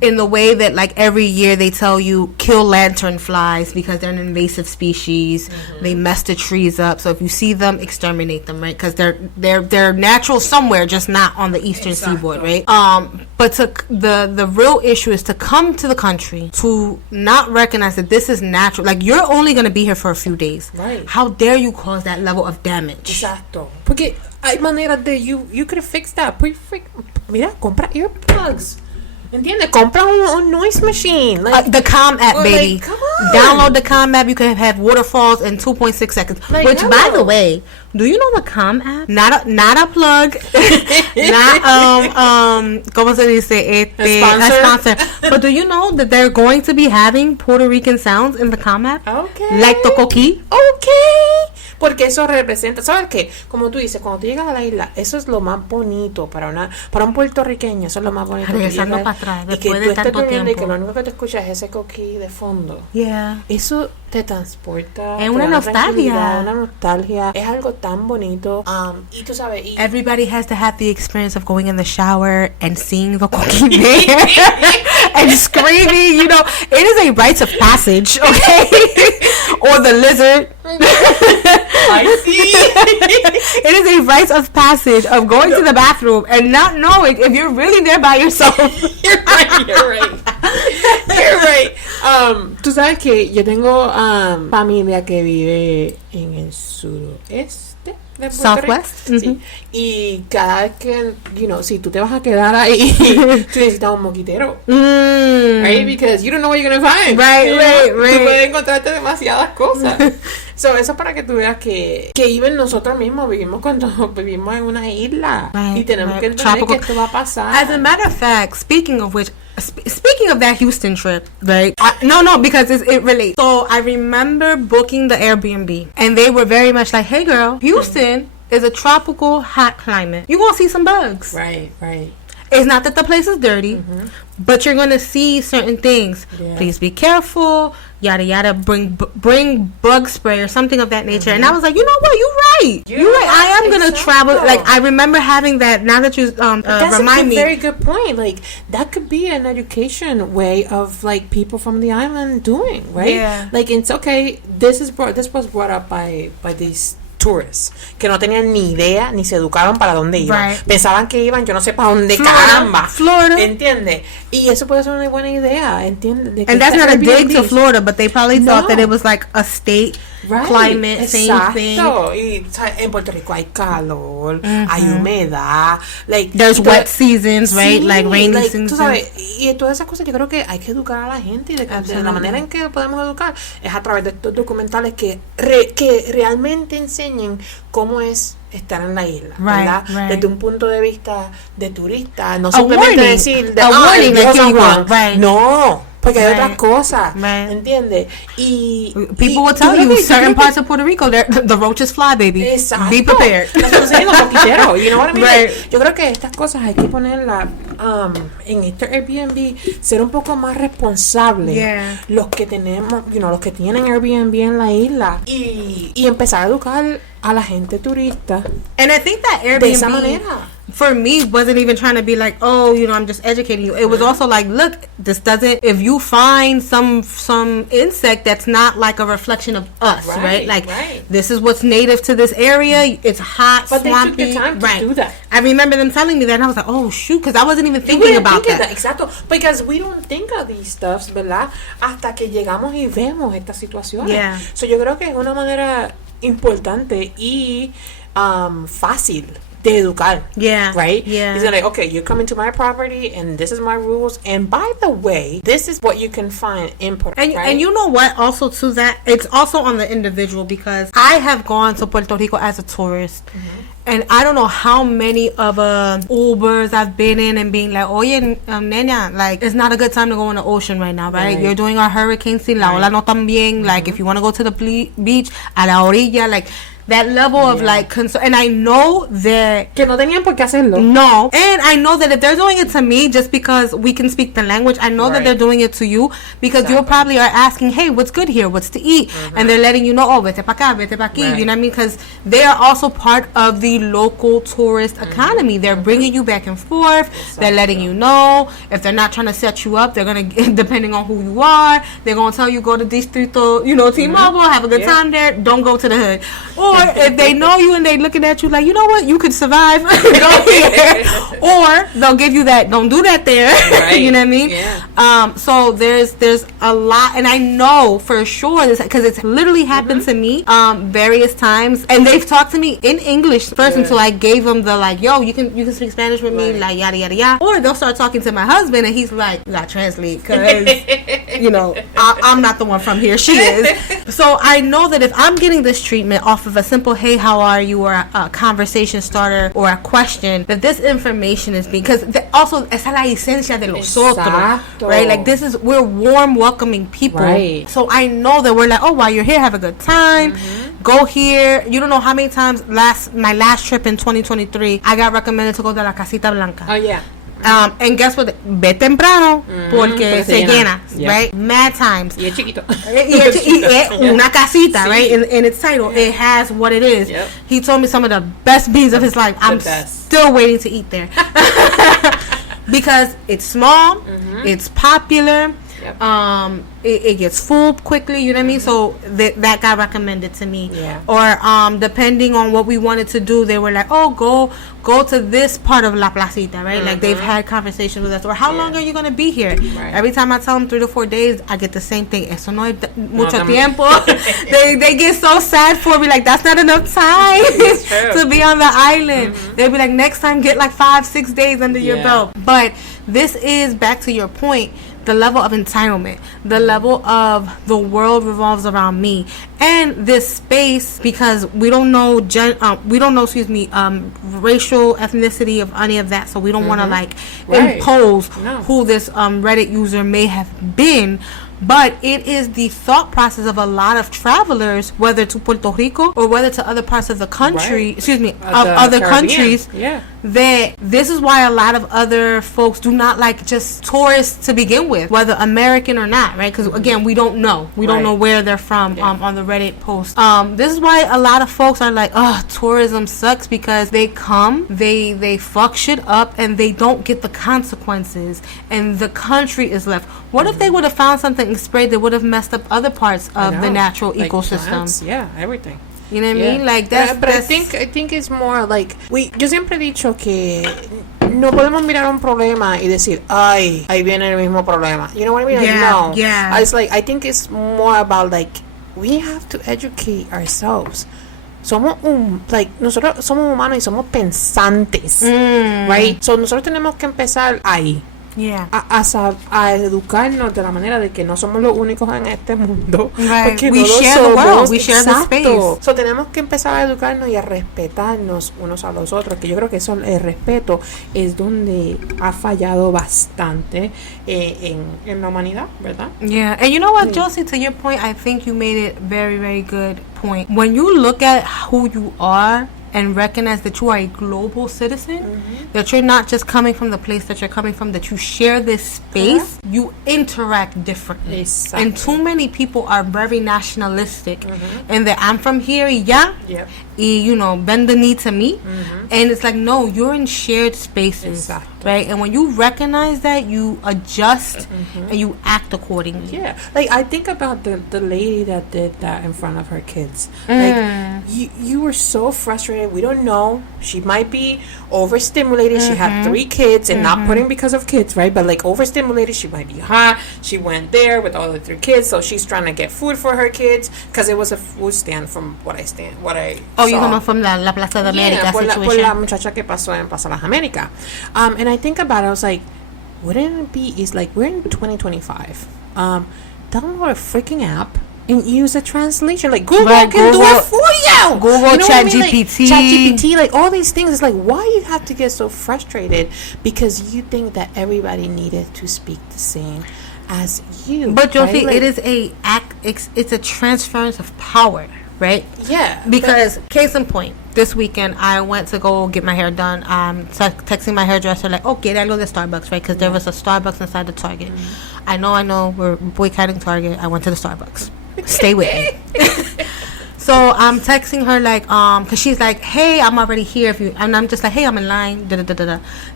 In the way that like every year they tell you kill lantern flies because they're an invasive species. They mess the trees up. So if you see them, exterminate them, right? Because they're natural somewhere, just not on the eastern seaboard, right? But the real issue is to come to the country to not recognize that this is natural. Like you're only going to be here for a few days. Right. How dare you cause that level of damage? Exacto. Porque hay maneras de you could fix that. Mira, compra earplugs. ¿Entiendes? Compra un noise machine. Like, the Calm app, baby. Like, come on. Download the Calm app. You can have waterfalls in 2.6 seconds. Like, Which, by the way, do you know the Calm app? Not a plug. Not ¿cómo se dice? A sponsor. But do you know that they're going to be having Puerto Rican sounds in the Calm app? Okay. Like Tocoquí. Okay. Porque eso representa, ¿sabes qué? Como tú dices, cuando tú llegas a la isla, eso es lo más bonito para un puertorriqueño, eso es lo más bonito. Regresando para atrás, y que después tú de estés tanto durmiendo y tiempo. que lo único que te escuchas es ese coquí de fondo. Yeah. Eso te transporta. Es una nostalgia. Una nostalgia. Es algo tan bonito. Y tú sabes. Everybody has to have the experience of going in the shower and seeing the coquí there and screaming. You know, it is a rite of passage, okay? Or the lizard. I see. It is a rite of passage of going to the bathroom and not knowing if you're really there by yourself. You're right. You're right. Tú sabes que yo tengo familia que vive en el suroeste de Puerto Southwest. Rico. Sí. Y cada vez que, si tú te vas a quedar ahí, tú necesitas un moquitero. Right? Because you don't know what you're going to find. Right. Tú puedes encontrarte demasiadas cosas. So, eso para que tú veas que even nosotros mismos vivimos en una isla. Right, Y tenemos que entender Tropical. que esto va a pasar. As a matter of fact, speaking of which, speaking of that Houston trip, right? No, because it relates. So I remember booking the Airbnb, and they were very much like, "Hey, girl, Houston is a tropical hot climate. You gonna see some bugs. Right. It's not that the place is dirty, but you're gonna see certain things. Yeah. Please be careful. Yada yada. Bring bug spray or something of that nature." And I was like, you know what? You're right. You're right. I am gonna travel. Like, I remember having that. Now that you That's remind me. a very good point. Like, that could be an education way of like people from the island doing, right? Yeah. Like, it's okay. This was brought up by these tourists que no tenían ni idea ni se educaron para dónde iban. Right. Pensaban que iban, yo no sé para dónde, Florida. caramba. ¿Entiendes? Y eso puede ser una buena idea, ¿entiendes? De que And that's esta not a dig Airbnb- to Florida, but they probably thought that No. it was like a state Right, climate, same thing. exacto. Y ¿sabes? En Puerto Rico hay calor, hay humedad, like There's y todo- wet seasons, right? Sí, like rainy like, seasons. tú sabes, y todas esas cosas yo creo que hay que educar a la gente y de la Absolutely. manera en que podemos educar es a través de estos documentales que realmente enseñen cómo es estar en la isla, Right, ¿verdad? right. Desde un punto de vista de turista, no A simplemente warning. decir A warning el that río San you go, Juan. right. No, porque hay Right, otras cosas, right. ¿entiendes? Y People will tell you certain parts of Puerto Rico, the roaches fly, baby. Exacto. Be prepared. Estamos diciendo moquitero, you know what I mean? Right. Yo creo que estas cosas hay que ponerlas en este Airbnb, ser un poco más responsables. Yeah. Los que tenemos, los que tienen Airbnb en la isla y empezar a educar a la gente turista And I think that de esa Airbnb, manera. for me, wasn't even trying to be like, oh, I'm just educating you. It was also like, look, this doesn't. If you find some insect that's not like a reflection of us, right? Like, right. this is what's native to this area. It's hot, But they took swampy. the time to right. do that. I remember them telling me that, and I was like, oh shoot, because I wasn't even You thinking wouldn't about think of that. Exacto, because we don't think of these stuffs, ¿verdad? Hasta que llegamos y vemos estas situaciones. Yeah. So yo creo que es una manera importante y fácil de educar. Yeah. Right? Yeah. It's like, okay, you're coming to my property and this is my rules, and by the way, this is what you can find in Puerto Rico. And you know what? Also to that, it's also on the individual, because I have gone to Puerto Rico as a tourist, and I don't know how many of Ubers I've been in and being like, oye, nena, like, it's not a good time to go on the ocean right now, right? Right. You're doing a hurricane scene, la ola no tan bien, like, if you want to go to the beach, a la orilla, like, that level of like concern. And I know that que no tenían por qué hacerlo. no, and I know that if they're doing it to me just because we can speak the language, I know that Right. they're doing it to you because you probably are asking, hey, what's good here, what's to eat, and they're letting you know, oh, vete pa acá, vete pa aquí, Right. you know what I mean? Because they are also part of the local tourist economy. They're bringing you back and forth. They're letting you know. If they're not trying to set you up, they're gonna depending on who you are, they're gonna tell you go to Distrito, T-Mobile, have a good Yeah. time there, don't go to the hood. Or if they know you and they looking at you like, you know what, you could survive, go here. Or they'll give you that, don't do that there. Right. You know what I mean? Yeah. So there's a lot, and I know for sure this because it's literally happened to me various times, and they've talked to me in English first until I gave them the like, yo, you can speak Spanish with me, Right. like yada yada yada. Or they'll start talking to my husband, and he's like, you gotta translate because I'm not the one from here, she is. So I know that if I'm getting this treatment off of a simple hey, how are you, or a conversation starter, or a question, that this information is being, because also esa es la esencia de los otros, Exacto. right? Like we're warm, welcoming people. Right. So I know that we're like, oh, while you're here, have a good time. Go here. You don't know how many times my last trip in 2023, I got recommended to go to la Casita Blanca. Oh yeah. And guess what? Ve temprano porque se llena, Yeah. right? Mad times. Y es chiquito. Y es una casita, Sí. right? In its title, it has what it is. Yep. He told me some of the best beans of his life. I'm best. still waiting to eat there. because it's small, it's popular. Yep. It gets full quickly, you know what I mean? So that got recommended to me. Yeah. Or depending on what we wanted to do, they were like, oh, go to this part of La Placita, right? Like they've had conversations with us. Or how long are you going to be here? Right. Every time I tell them 3 to 4 days, I get the same thing. Eso no es mucho tiempo. they get so sad for me, like that's not enough time to be on the island. They'll be like, next time get like 5-6 days under your belt. But this is, back to your point, the level of entitlement, the level of the world revolves around me, and this space, because we don't know racial ethnicity of any of that, so we don't want to like impose who this Reddit user may have been. But it is the thought process of a lot of travelers, whether to Puerto Rico or whether to other parts of the country, other countries, that this is why a lot of other folks do not like just tourists to begin with, whether American or not, right? Because again, we don't know. We don't know where they're from on the Reddit post. This is why a lot of folks are like, oh, tourism sucks, because they come, they fuck shit up, and they don't get the consequences, and the country is left. What if they would have found something sprayed that would have messed up other parts of the natural ecosystem? Plants, everything. You know what I mean? Like that's. But I think it's more like yo siempre he dicho que no podemos mirar un problema y decir, ay, ahí viene el mismo problema. You know what I mean? Like, no. Yeah. It's like, I think it's more about like we have to educate ourselves. Nosotros somos humanos y somos pensantes, right? So nosotros tenemos que empezar ahí. A educarnos de la manera de que no somos los únicos en este mundo, porque we no share lo the world, somos. we share the space. So tenemos que empezar a educarnos y a respetarnos unos a los otros, que yo creo que eso, el respeto es donde ha fallado bastante en la humanidad, ¿verdad? Yeah, and you know what, Josie, to your point, I think you made it very, very good point. When you look at who you are and recognize that you are a global citizen, that you're not just coming from the place that you're coming from, that you share this space, you interact differently. Exactly. And too many people are very nationalistic, and that I'm from here, y bend the knee to me, and it's like, no, you're in shared spaces, right? And when you recognize that, you adjust and you act accordingly. Yeah, like I think about the lady that did that in front of her kids. Like you were so frustrated. We don't know. She might be overstimulated. She had 3 kids, and not putting because of kids, right? But like overstimulated. She might be hot. She went there with all the 3 kids, so she's trying to get food for her kids because it was a food stand from what I Oh, you come from la Plaza de America situation. Por la muchacha que pasó en Plaza Las Américas. And I think about it, I was like, wouldn't it be, it's like, we're in 2025. Download a freaking app and use a translation. Like, Google can do it for you. Google, ChatGPT. ChatGPT, like, all these things. It's like, why you have to get so frustrated? Because you think that everybody needed to speak the same as you. But, Josie, right? It is it's a transference of power. Right? Yeah. Because, case in point, this weekend I went to go get my hair done. Texting my hairdresser, like, okay, I go to Starbucks, right? Because there was a Starbucks inside the Target. I know, we're boycotting Target. I went to the Starbucks. Stay with me. So I'm texting her, like, because she's like, hey, I'm already here. And I'm just like, hey, I'm in line.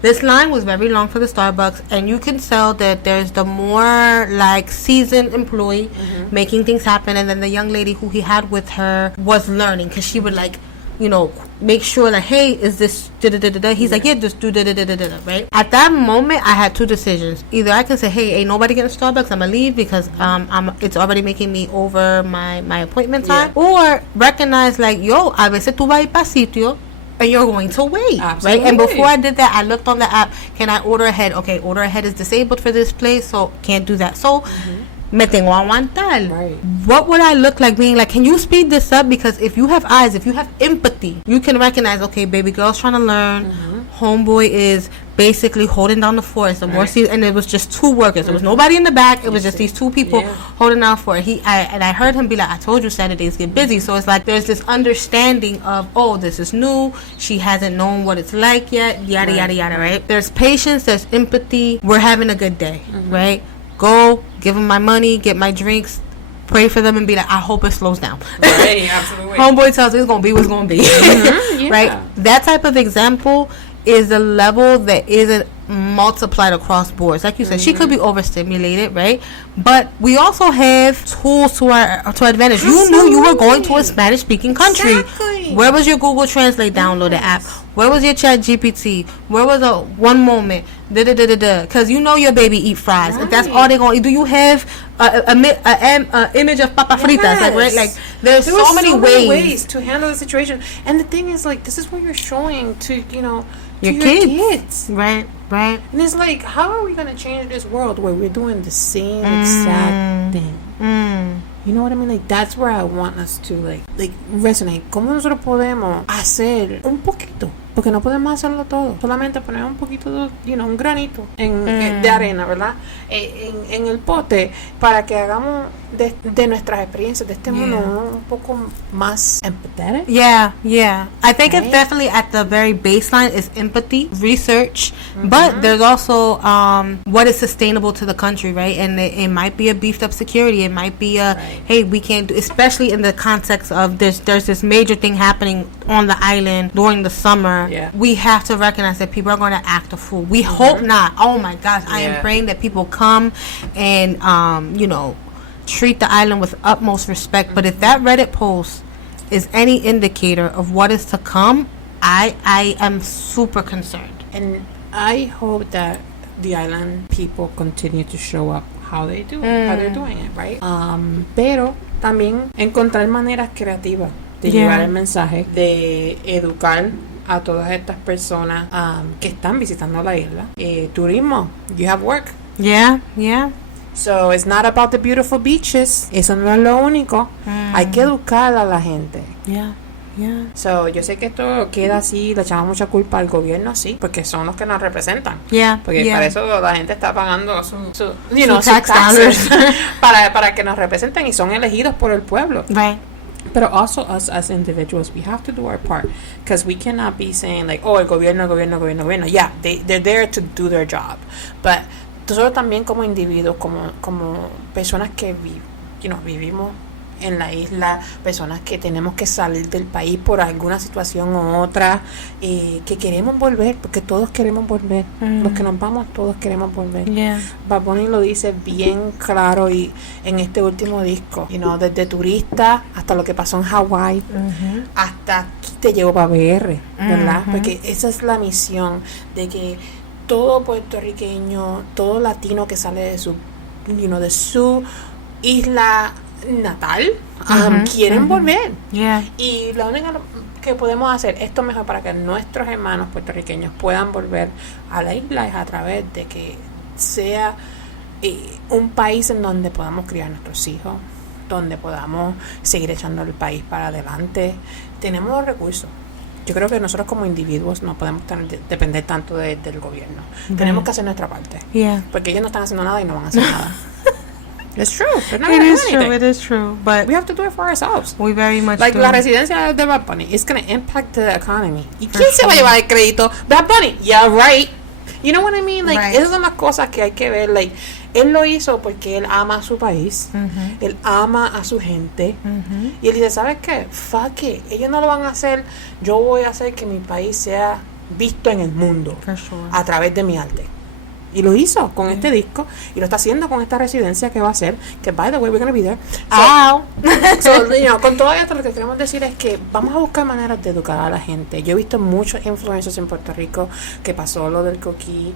This line was very long for the Starbucks, and you can tell that there's the more like seasoned employee making things happen, and then the young lady who he had with her was learning, because she would like, make sure like, hey, is this he's like, yeah, just do right? At that moment I had 2 decisions. Either I can say, hey, ain't nobody getting Starbucks, I'm gonna leave because it's already making me over my appointment time, or recognize like, yo, a veces tú vas a ir pa' sitio and you're going to wait. Absolutely. Right? And before I did that, I looked on the app, can I order ahead? Okay, order ahead is disabled for this place, so can't do that. So me tengo a aguantar. Right. What would I look like being like, can you speed this up? Because if you have eyes, if you have empathy, you can recognize, okay, baby girl's trying to learn. Homeboy is basically holding down the fort. And it was just 2 workers. There was nobody in the back. It was just these 2 people holding down for it. I heard him be like, I told you Saturdays get busy. So it's like there's this understanding of, oh, this is new. She hasn't known what it's like yet. Yada, yada, yada, right? There's patience. There's empathy. We're having a good day, right? Go, give them my money, get my drinks, pray for them, and be like, I hope it slows down. Right, absolutely. Homeboy tells me it's going to be what's going to be. Right? That type of example is a level that isn't multiplied across boards. Like you said, she could be overstimulated, right? But we also have tools to our advantage. You knew you were going to a Spanish speaking country. Exactly. Where was your Google Translate downloaded app? Where was your Chat GPT? Where was a one moment? Because you know your baby eat fries. If that's all they're gonna eat, do you have a image of papa fritas? Like, right? Like there's There so were many ways. to handle the situation. And the thing is, like, this is what you're showing to, you know, to Your your kids. Right. And it's like, how are we going to change this world where we're doing the same exact thing? You know what I mean? Like, that's where I want us to, like resonate. ¿Cómo nosotros podemos hacer un poquito? Porque no podemos hacerlo todo. Solamente poner un poquito, un granito de arena, ¿verdad? En el pote para que hagamos de nuestras experiencias de este mundo un poco más empathetic. Yeah. I think it's Right? definitely at the very baseline is empathy, research, but there's also what is sustainable to the country, right? And it might be a beefed up security. It might be a hey, we can't do, especially in the context of there's this major thing happening on the island during the summer. Yeah. We have to recognize that people are going to act a fool. We hope not. Oh my gosh, I am praying that people come and treat the island with utmost respect. But if that Reddit post is any indicator of what is to come, I am super concerned. And I hope that the island people continue to show up how they're doing it, right? Pero también encontrar maneras creativas de llevar el mensaje, de educar a todas estas personas que están visitando la isla. Turismo, you have work. Yeah. So it's not about the beautiful beaches. Eso no es lo único. Hay que educar a la gente. Yeah. So yo sé que esto queda así, le echamos mucha culpa al gobierno, sí, porque son los que nos representan. Yeah. Porque para eso la gente está pagando su tax taxes para que nos representen y son elegidos por el pueblo. Right. But also us as individuals, we have to do our part, because we cannot be saying like, oh, el gobierno. Yeah, they're there to do their job, but nosotros también como individuos, como personas que vivimos en la isla, personas que tenemos que salir del país por alguna situación u otra, que queremos volver, porque todos queremos volver. Los que nos vamos, todos queremos volver. Yeah. Bad Bunny lo dice bien claro y en este último disco, desde turista hasta lo que pasó en Hawái, hasta aquí te llevo para VR, ¿verdad? Porque esa es la misión de que todo puertorriqueño, todo latino que sale de su isla natal, quieren volver. Yeah. Y lo único que podemos hacer esto mejor para que nuestros hermanos puertorriqueños puedan volver a la isla es a través de que sea un país en donde podamos criar nuestros hijos, donde podamos seguir echando el país para adelante. Tenemos los recursos. Yo creo que nosotros como individuos no podemos depender tanto del gobierno. Tenemos que hacer nuestra parte. Yeah. Porque ellos no están haciendo nada y no van a hacer nada. It's true. They're not It gonna is do true. anything. It is true. But We have to do it for ourselves. we very much Like do. la residencia de Bad Bunny, it's gonna impact the economy. ¿Y quién se va a llevar el crédito? Bad Bunny. Yeah, right. You know what I mean? Like, Right. esas son las cosas que hay que ver. Like, él lo hizo porque él ama a su país. Él ama a su gente. Y él dice, ¿sabes qué? Fuck it. Ellos no lo van a hacer. Yo voy a hacer que mi país sea visto en el mundo. For sure. A través de mi arte. Y lo hizo con este disco. Y lo está haciendo con esta residencia que va a hacer. Que, by the way, we're gonna be there. Con todo esto lo que queremos decir es que vamos a buscar maneras de educar a la gente. Yo he visto muchos influencers en Puerto Rico que pasó lo del coquí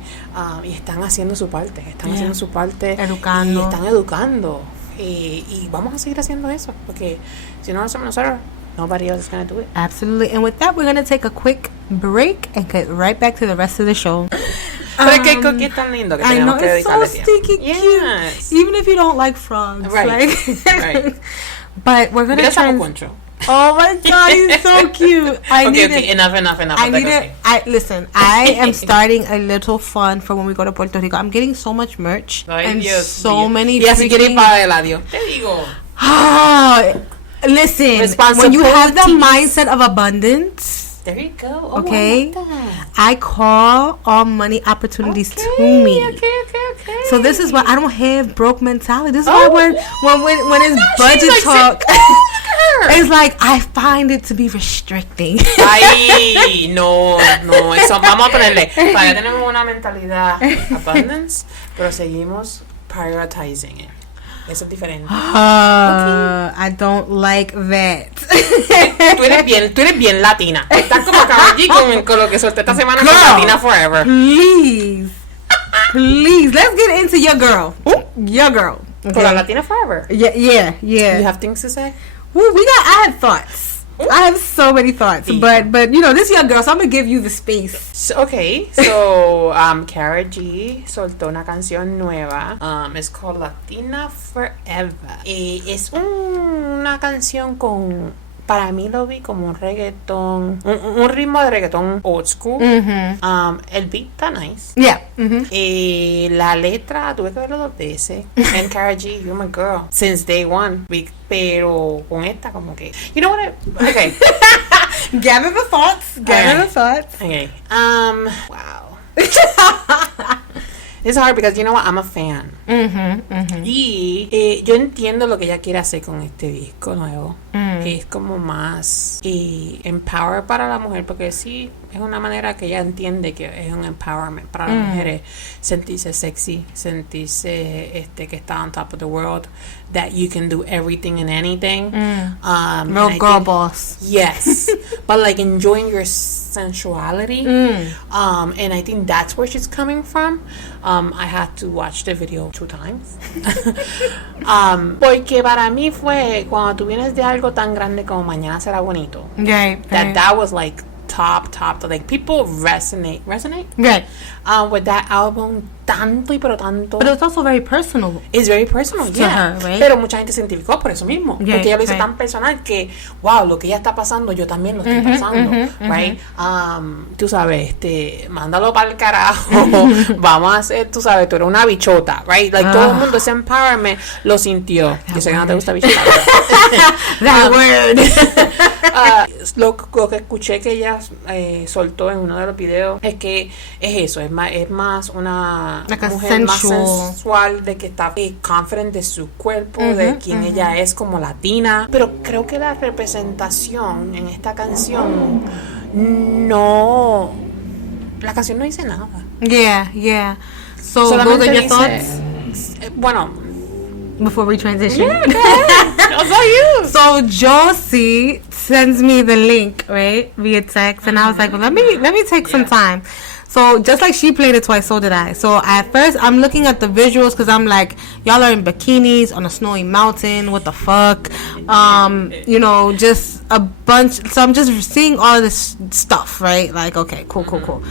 y están haciendo su parte. Haciendo su parte. Educando. Y están educando. Y vamos a seguir haciendo eso. Porque si no lo hacemos nosotros, nobody else is going to do it. Absolutely. And with that, we're going to take a quick break and get right back to the rest of the show. Pero es que el coquí es tan lindo que I know, tenemos que it's so dedicarle tiempo. stinky Yes. cute. Even if you don't like frogs. Right. Like, Right. But we're going Mira to Chapo try. Concho. Oh my God, he's so cute. Okay, enough. Listen, I am starting a little fun for when we go to Puerto Rico. I'm getting so much merch. Ay, and Dios so mío. many Y así quiere ir freaking- para el adiós. Te digo. Listen, when you have the mindset of abundance, There you go. Oh, Okay. I like that. I call all money opportunities to me. Okay. So this is why I don't have broke mentality. This is why when it's She's budget like, talk, It's like, I find it to be restricting. Ay, no, eso vamos a ponerle. Todavía tenemos una mentalidad abundance, pero seguimos prioritizing it. Eso es diferente. I don't like that. Tú eres bien latina. Estás como Karol G con lo que solté esta semana con Latina Forever. Please, let's get into your girl. Your girl. Okay. Con la Latina Forever. Yeah. You have things to say? Well, I have thoughts. I have so many thoughts, but you know, this is your girl, so I'm gonna give you the space. So Karol G soltó una canción nueva. It's called Latina Forever. Es una canción con, para mí lo vi como un reggaetón, un ritmo de reggaetón old school. El beat está nice. Yeah. La letra tuve que verlo 2 veces. And Karol G, you're my girl since day one. Pero con esta como que, you know what? Okay. Gather the thoughts. Okay. Wow. It's hard because you know what? I'm a fan. Y yo entiendo lo que ella quiere hacer con este disco nuevo. Es como más empower para la mujer, porque sí, es una manera que ella entiende que es un empowerment para las mujeres. Sentirse sexy, sentirse que está on top of the world, that you can do everything and anything. Real girl boss. Yes. But like enjoying your sensuality. And I think that's where she's coming from. I had to watch the video 2 times. Porque para mí fue cuando tú vienes de algo tan grande como Mañana será bonito. That was like top, like people resonate with that album tanto y pero tanto. But it's also very personal. It's very personal, to yeah. her, right? Pero mucha gente se identificó por eso mismo. Porque ella lo hizo tan personal que, wow, lo que ella está pasando, yo también lo estoy pasando, right? Tú sabes, mándalo para el carajo. Vamos a hacer, tú sabes, tú eres una bichota, right? Like, todo el mundo, ese empowerment lo sintió. Yo sé que no te gusta bichota. That word. Lo que escuché que ella soltó en uno de los videos es que es eso, es más una like mujer más sensual, de que está confident de su cuerpo, de quién ella es como latina. Pero creo que la representación en esta canción la canción no dice nada. Yeah. So solamente those are your dice, thoughts? Bueno, before we transition. You. So Josie sends me the link, right, via text, and I was like, well, let me take some time. So just like she played it twice, so did I. So at first, I'm looking at the visuals because I'm like, y'all are in bikinis on a snowy mountain. What the fuck? You know, just a bunch. So I'm just seeing all this stuff, right? Like, okay, cool.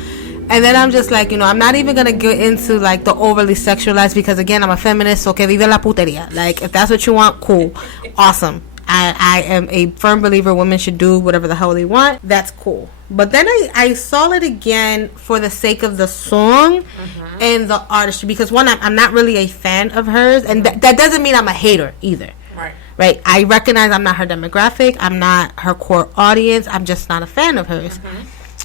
And then I'm just like, you know, I'm not even gonna get into like the overly sexualized, because again, I'm a feminist, so que vive la putería. Like, if that's what you want, cool, awesome. I am a firm believer women should do whatever the hell they want. That's cool. But then I saw it again for the sake of the song and the artistry, because one, I'm not really a fan of hers, and that doesn't mean I'm a hater either. Right? I recognize I'm not her demographic, I'm not her core audience, I'm just not a fan of hers.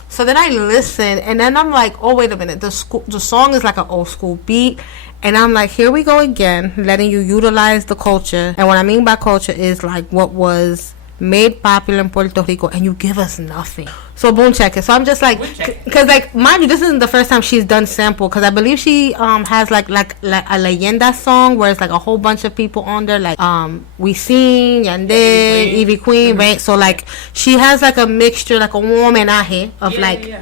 So then I listen, and then I'm like, oh, wait a minute, the song is like an old school beat. And I'm like, here we go again, letting you utilize the culture. And what I mean by culture is like what was made popular in Puerto Rico, and you give us nothing. So boom, check it. So I'm just like, because like, mind you, this isn't the first time she's done sample, because I believe she has like a leyenda song where it's like a whole bunch of people on there, like Wisin, Yandel, Ivy Queen, right? So like she has like a mixture, like a homenaje of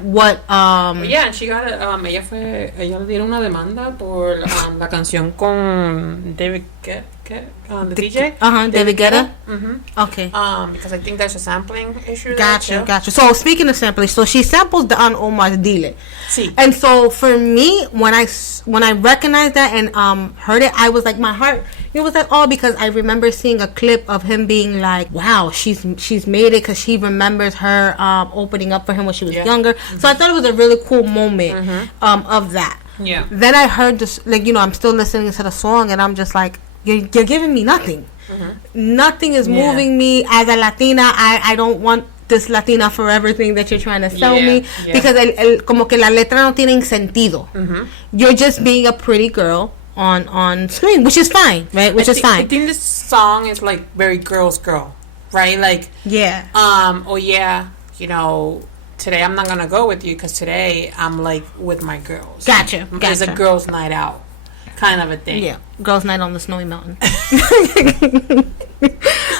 what yeah, and she got ella le dieron una demanda por la canción con David the DJ David Guetta. Okay, because I think there's a sampling issue. Gotcha. So speaking of sampling, so she samples the Don Omar's Dile. Sí. And so for me, when I recognized that and heard it, I was like, my heart, it was like, oh, because I remember seeing a clip of him being like, wow, she's made it, because she remembers her opening up for him when she was younger. So I thought it was a really cool moment of that. Yeah. Then I heard this, like, you know, I'm still listening to the song, and I'm just like, you're giving me nothing. Nothing is moving me as a Latina. I don't want this Latina forever thing that you're trying to sell me, because como que la letra no tiene sentido. You're just being a pretty girl on screen, which is fine, right? I think this song is like very girl. right? Like, Yeah. oh yeah, you know, today I'm not gonna go with you because today I'm like with my girls. Gotcha. It's a girls' night out, kind of a thing. Yeah, girls' night on the snowy mountain.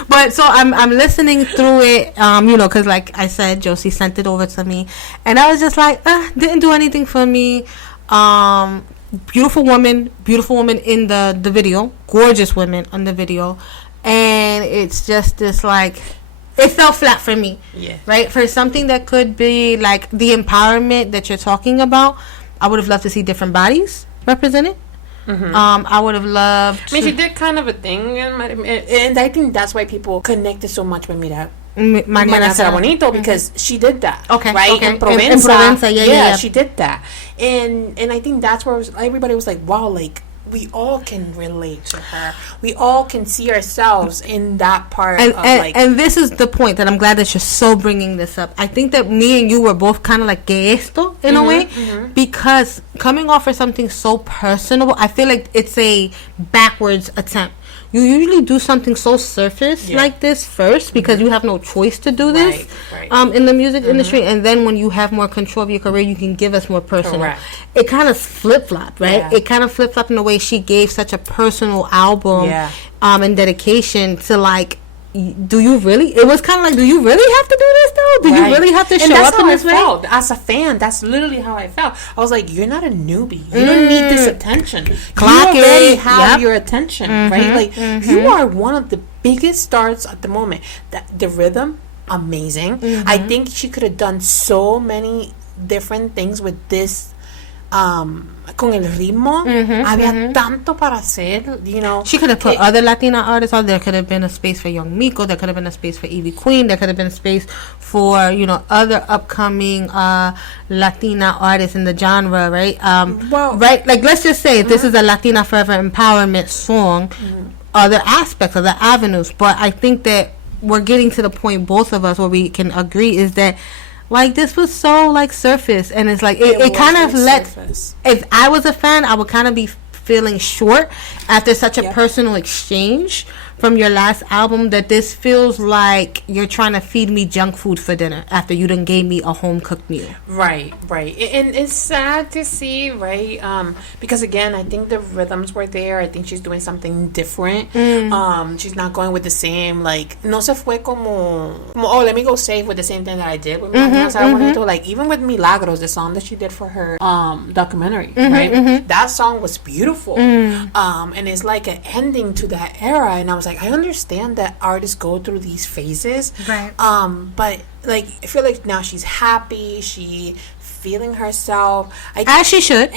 But so I'm listening through it, you know, because like I said, Josie sent it over to me, and I was just like, didn't do anything for me. Beautiful woman in the video, gorgeous women on the video, and it's just this like, it fell flat for me. Yeah. Right, for something that could be like the empowerment that you're talking about, I would have loved to see different bodies represented. Mm-hmm. I would have loved. I mean, she did kind of a thing, and I think that's why people connected so much with Mira. Mañana será bonito, because she did that. Okay, right? Okay. In Provenza, Yeah. she did that, and I think that's where everybody was like, wow, like we all can relate to her. We all can see ourselves in that part. And this is the point that I'm glad that you're so bringing this up. I think that me and you were both kind of like que esto in a way, because coming off of something so personal, I feel like it's a backwards attempt. You usually do something so surface like this first because you have no choice to do this in the music industry, and then when you have more control of your career, you can give us more personal. Correct. It kind of flip-flopped, right? Yeah. It kind of flip-flopped in the way she gave such a personal album and dedication to like, do you really? It was kind of like, do you really have to do this though? Do you really have to show up in this way? Felt. As a fan, that's literally how I felt. I was like, you're not a newbie. You don't need this attention. Clock you already it. have your attention, right? Like, you are one of the biggest stars at the moment. The rhythm, amazing. I think she could have done so many different things with this. Con el ritmo, había tanto para hacer, you know. She could have put other Latina artists on. There could have been a space for Young Miko. There could have been a space for Evie Queen. There could have been a space for, you know, other upcoming Latina artists in the genre, right? Right? Like, let's just say if this is a Latina Forever empowerment song, other aspects, other avenues. But I think that we're getting to the point, both of us, where we can agree is that, like, this was so like surface, and it's like it kind of lets. If I was a fan, I would kind of be feeling short after such a personal exchange from your last album, that this feels like you're trying to feed me junk food for dinner after you done gave me a home cooked meal. Right. And it's sad to see, right? Because again, I think the rhythms were there. I think she's doing something different. She's not going with the same, like, no se fue como oh, let me go safe with the same thing that I did with Mañana Será Bonito. Like, even with Milagros, the song that she did for her documentary, right? That song was beautiful. And it's like an ending to that era, and I was like, I understand that artists go through these phases, right? But like, I feel like now she's happy, she feeling herself, as she should.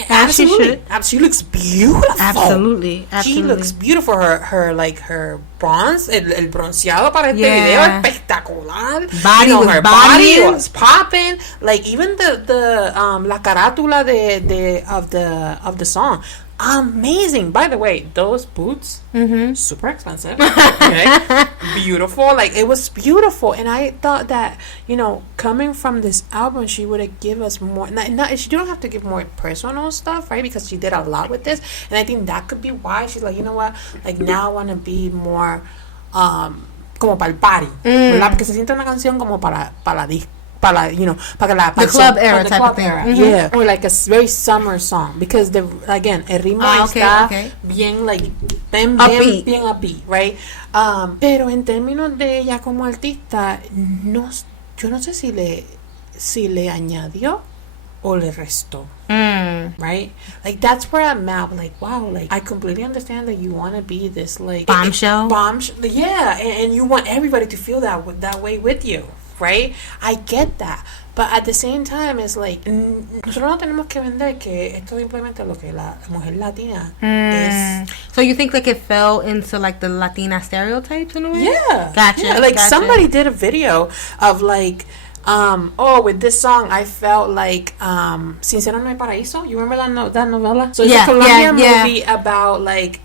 She looks beautiful. Absolutely. She looks beautiful. Her bronze, el bronceado para este video espectacular. Her body was popping. Like, even the la carátula of the song, amazing. By the way, those boots, super expensive. Okay. Beautiful. Like, it was beautiful, and I thought that, you know, coming from this album, she would have give us more. She don't have to give more personal stuff, right? Because she did a lot with this, and I think that could be why she's like, you know what? Like, now I want to be more, como para el party, ¿verdad? Porque se siente una canción como para disco. You know, the club era type of thing. Yeah, or like a very summer song, because el ritmo está bien, like, bien upbeat, right? Pero en términos de ella como artista, yo no sé si le añadió o le restó. Right? Like, that's where I'm at. Like, wow, like, I completely understand that you want to be this, like, bombshell. Yeah, and you want everybody to feel that way with you. Right? I get that. But at the same time, it's like, nosotros no tenemos que vender que esto es simplemente lo que la mujer latina es. So you think like it fell into like the Latina stereotypes in a way? Yeah. Gotcha. Yeah. Like, somebody did a video of like, with this song, I felt like Sincero No Hay Paraíso. You remember that novela? So it's a Colombian movie about like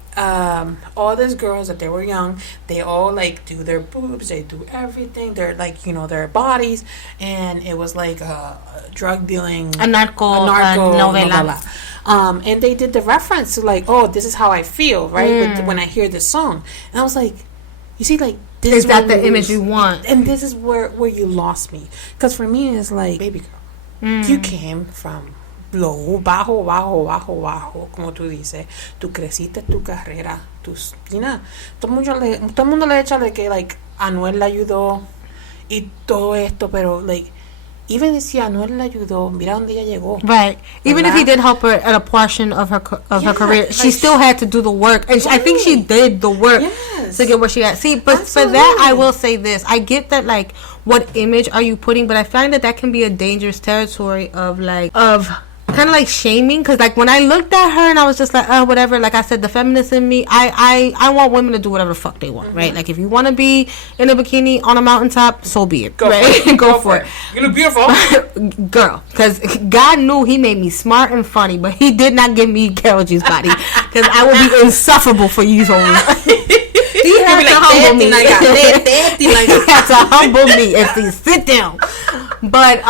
all these girls that they were young, they all like do their boobs, they do everything, they're like, you know, their bodies, and it was like a drug dealing, a narco novela. And they did the reference to like, oh, this is how I feel, right? When I hear this song, and I was like, you see, like, this Is that where the we image lose- you want? And this is where you lost me. Because for me, it's like, baby girl, you came from lo bajo, bajo, bajo, bajo, como tú dices. Tú creciste tu carrera. Todo el mundo le echa de que, like, Anuel le ayudó y todo esto, pero, like, even si Anuel le ayudó, mira dónde ella llegó. Right. Even if he ¿Verdad? did help her at a portion of her her career, she like, still had to do the work, and I think she did the work Yes. to get where she at. See, but for that, I will say this: I get that, like, what image are you putting? But I find that can be a dangerous territory of kind of like shaming, because like when I looked at her and I was just like, oh, whatever. Like I said, the feminist in me, I want women to do whatever the fuck they want, right? Like if you want to be in a bikini on a mountaintop, so be it. Go right? for it. Go for it. You look beautiful. Girl, because God knew He made me smart and funny, but He did not give me Karol G's body, because I will be insufferable for you hoes. He had to humble me. He had to humble me and say, sit down. But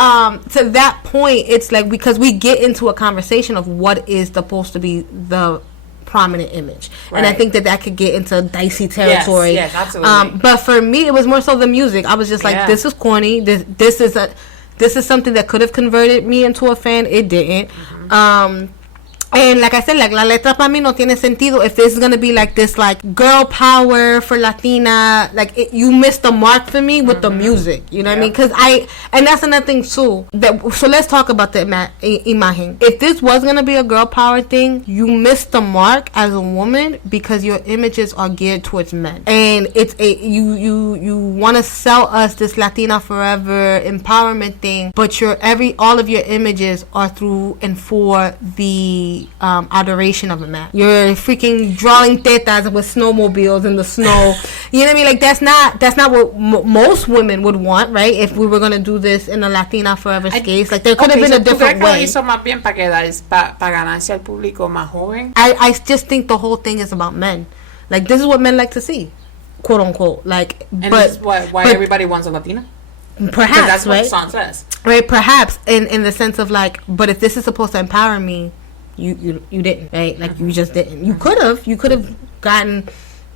to that point, it's like, because we get into a conversation of what is supposed to be the prominent image, and I think that could get into dicey territory. Yes, absolutely. But for me, it was more so the music. I was just like, this is corny. This is something that could have converted me into a fan. It didn't. And like I said, like la letra para mí no tiene sentido if this is gonna be like this, like girl power for Latina. Like you missed the mark for me with the music. You know what I mean? Because and that's another thing too. So let's talk about the imagen. If this was gonna be a girl power thing, you missed the mark as a woman because your images are geared towards men, and it's you want to sell us this Latina forever empowerment thing, but all of your images are through and for the adoration of a man. You're freaking drawing tetas with snowmobiles in the snow. You know what I mean? Like that's not what most women would want, right? If we were gonna do this in a Latina forever case, like there could have been a different way. Hizo más bien para ganarse al público más joven. I just think the whole thing is about men. Like this is what men like to see, quote unquote. Like, and but this is why everybody wants a Latina. Perhaps, that's what right? the song says. Right, perhaps in the sense of like, but if this is supposed to empower me, you didn't, right? Like you just didn't. You could have gotten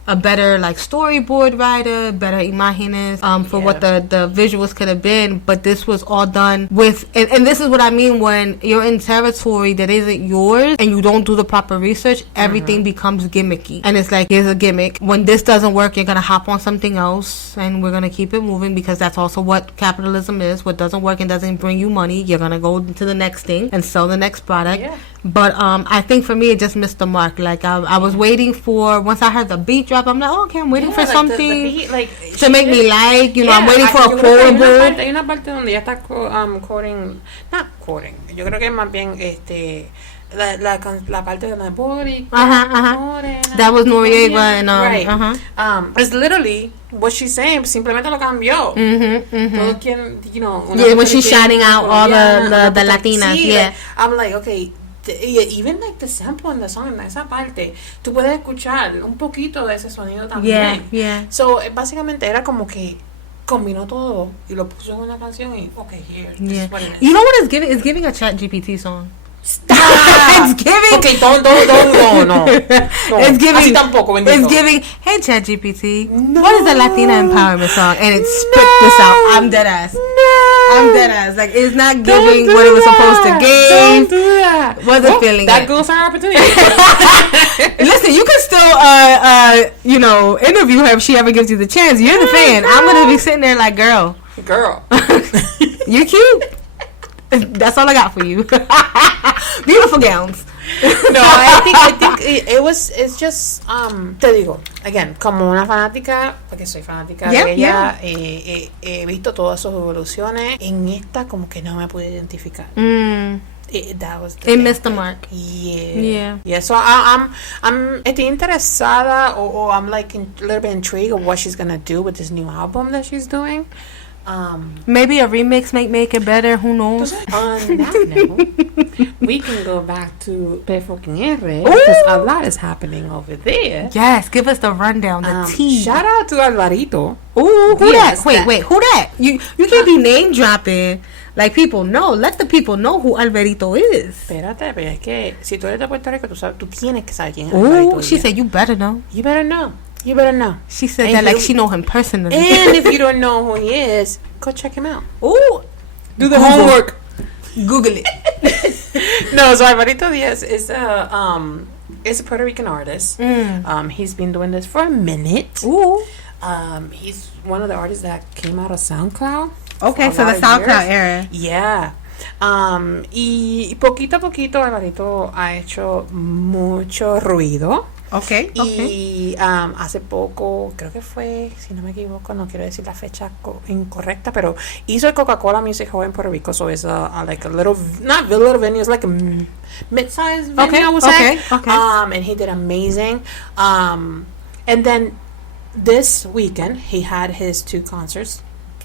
a better like storyboard writer, better imágenes for what the visuals could have been, but this was all done with and this is what I mean when you're in territory that isn't yours and you don't do the proper research, everything becomes gimmicky, and it's like, here's a gimmick. When this doesn't work, you're gonna hop on something else and we're gonna keep it moving, because that's also what capitalism is. What doesn't work and doesn't bring you money, you're gonna go to the next thing and sell the next product. But I think for me it just missed the mark. Like I was waiting for, once I heard the beat drop, I'm like, oh, okay, I'm waiting for something the beat, to make me like, you know, I'm waiting for a quotable. Hay una parte donde ella está quoting, not quoting, yo creo que es más bien la parte de la Bori. That was Noriega and right. It's literally what she's saying, simplemente lo cambió. Todo quien, you know, when she's shouting out all the Latinas, like, I'm like, okay. Even like the sample in the song, en esa parte, tú puedes escuchar un poquito de ese sonido también. So, básicamente era como que combinó todo y lo puso en una canción y okay, here, this is what it is. You know what it's giving? It's giving a ChatGPT song. Stop. It's giving. Okay, no. It's giving. Así tampoco, bendito. It's giving. Hey, ChatGPT, what is a Latina empowerment song? And it spit this out. I'm dead ass. I'm dead ass. Like, it's not giving what it was supposed to give. Don't do that. Wasn't feeling that it. goes our opportunity. Listen, you can still interview her if she ever gives you the chance. You're the fan. I'm gonna be sitting there like, girl, you're cute. That's all I got for you. Beautiful gowns. No, I think it's just te digo, again, como una fanática, porque soy fanática de ella, he visto todas sus evoluciones. En esta como que no me pude identificar. That was it missed the mark. Yeah. So I'm estoy interesada, or I'm like a little bit intrigued of what she's gonna do with this new album that she's doing. Maybe a remix might make it better. Who knows? On that note, we can go back to P4R because a lot is happening over there. Yes, give us the rundown, the tea. Shout out to Alvarito. Ooh, who that? Wait, who that? You can't be name dropping. Like, people know. Let the people know who Alvarito is. Espérate, pero es que si tú eres de Puerto Rico, tú tienes que saber quién es Alvarito. Ooh, she said you better know. You better know. You better know. She said And that like you- she know him personally. And if you don't know who he is, go check him out. Ooh, Do the Google. homework. Google it. No, so Alvarito Diaz is a Puerto Rican artist. Mm. He's been doing this for a minute. Ooh. He's one of the artists that came out of SoundCloud. Okay, for a so the lot of SoundCloud years. era. Yeah. Y poquito a poquito Alvarito ha hecho mucho ruido. Okay. Okay. Y hace poco, creo que fue, si no me equivoco, no quiero decir la fecha incorrecta, pero hizo el Coca-Cola Music Hall en Puerto Rico. So it's like a little, not a little venue, it's like a mid-sized venue, Okay, I would say. okay. And he did amazing. And then this weekend, he had his 2 concerts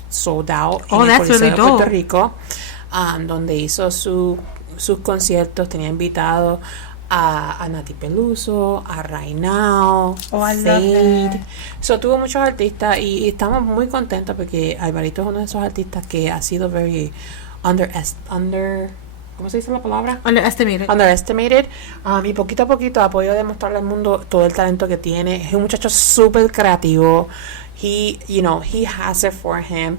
sold out Oh, en el that's Coliseo really de Puerto dope. Rico, donde hizo sus conciertos. Tenía invitado a Nati Peluso, a Rainao, Oh, I love that. So tuvo muchos artistas y estamos muy contentos porque Alvarito es uno de esos artistas que ha sido very ¿cómo se dice la palabra? Underestimated. Underestimated. Y poquito a poquito ha podido demostrarle al mundo todo el talento que tiene. Es un muchacho súper creativo. He has it for him.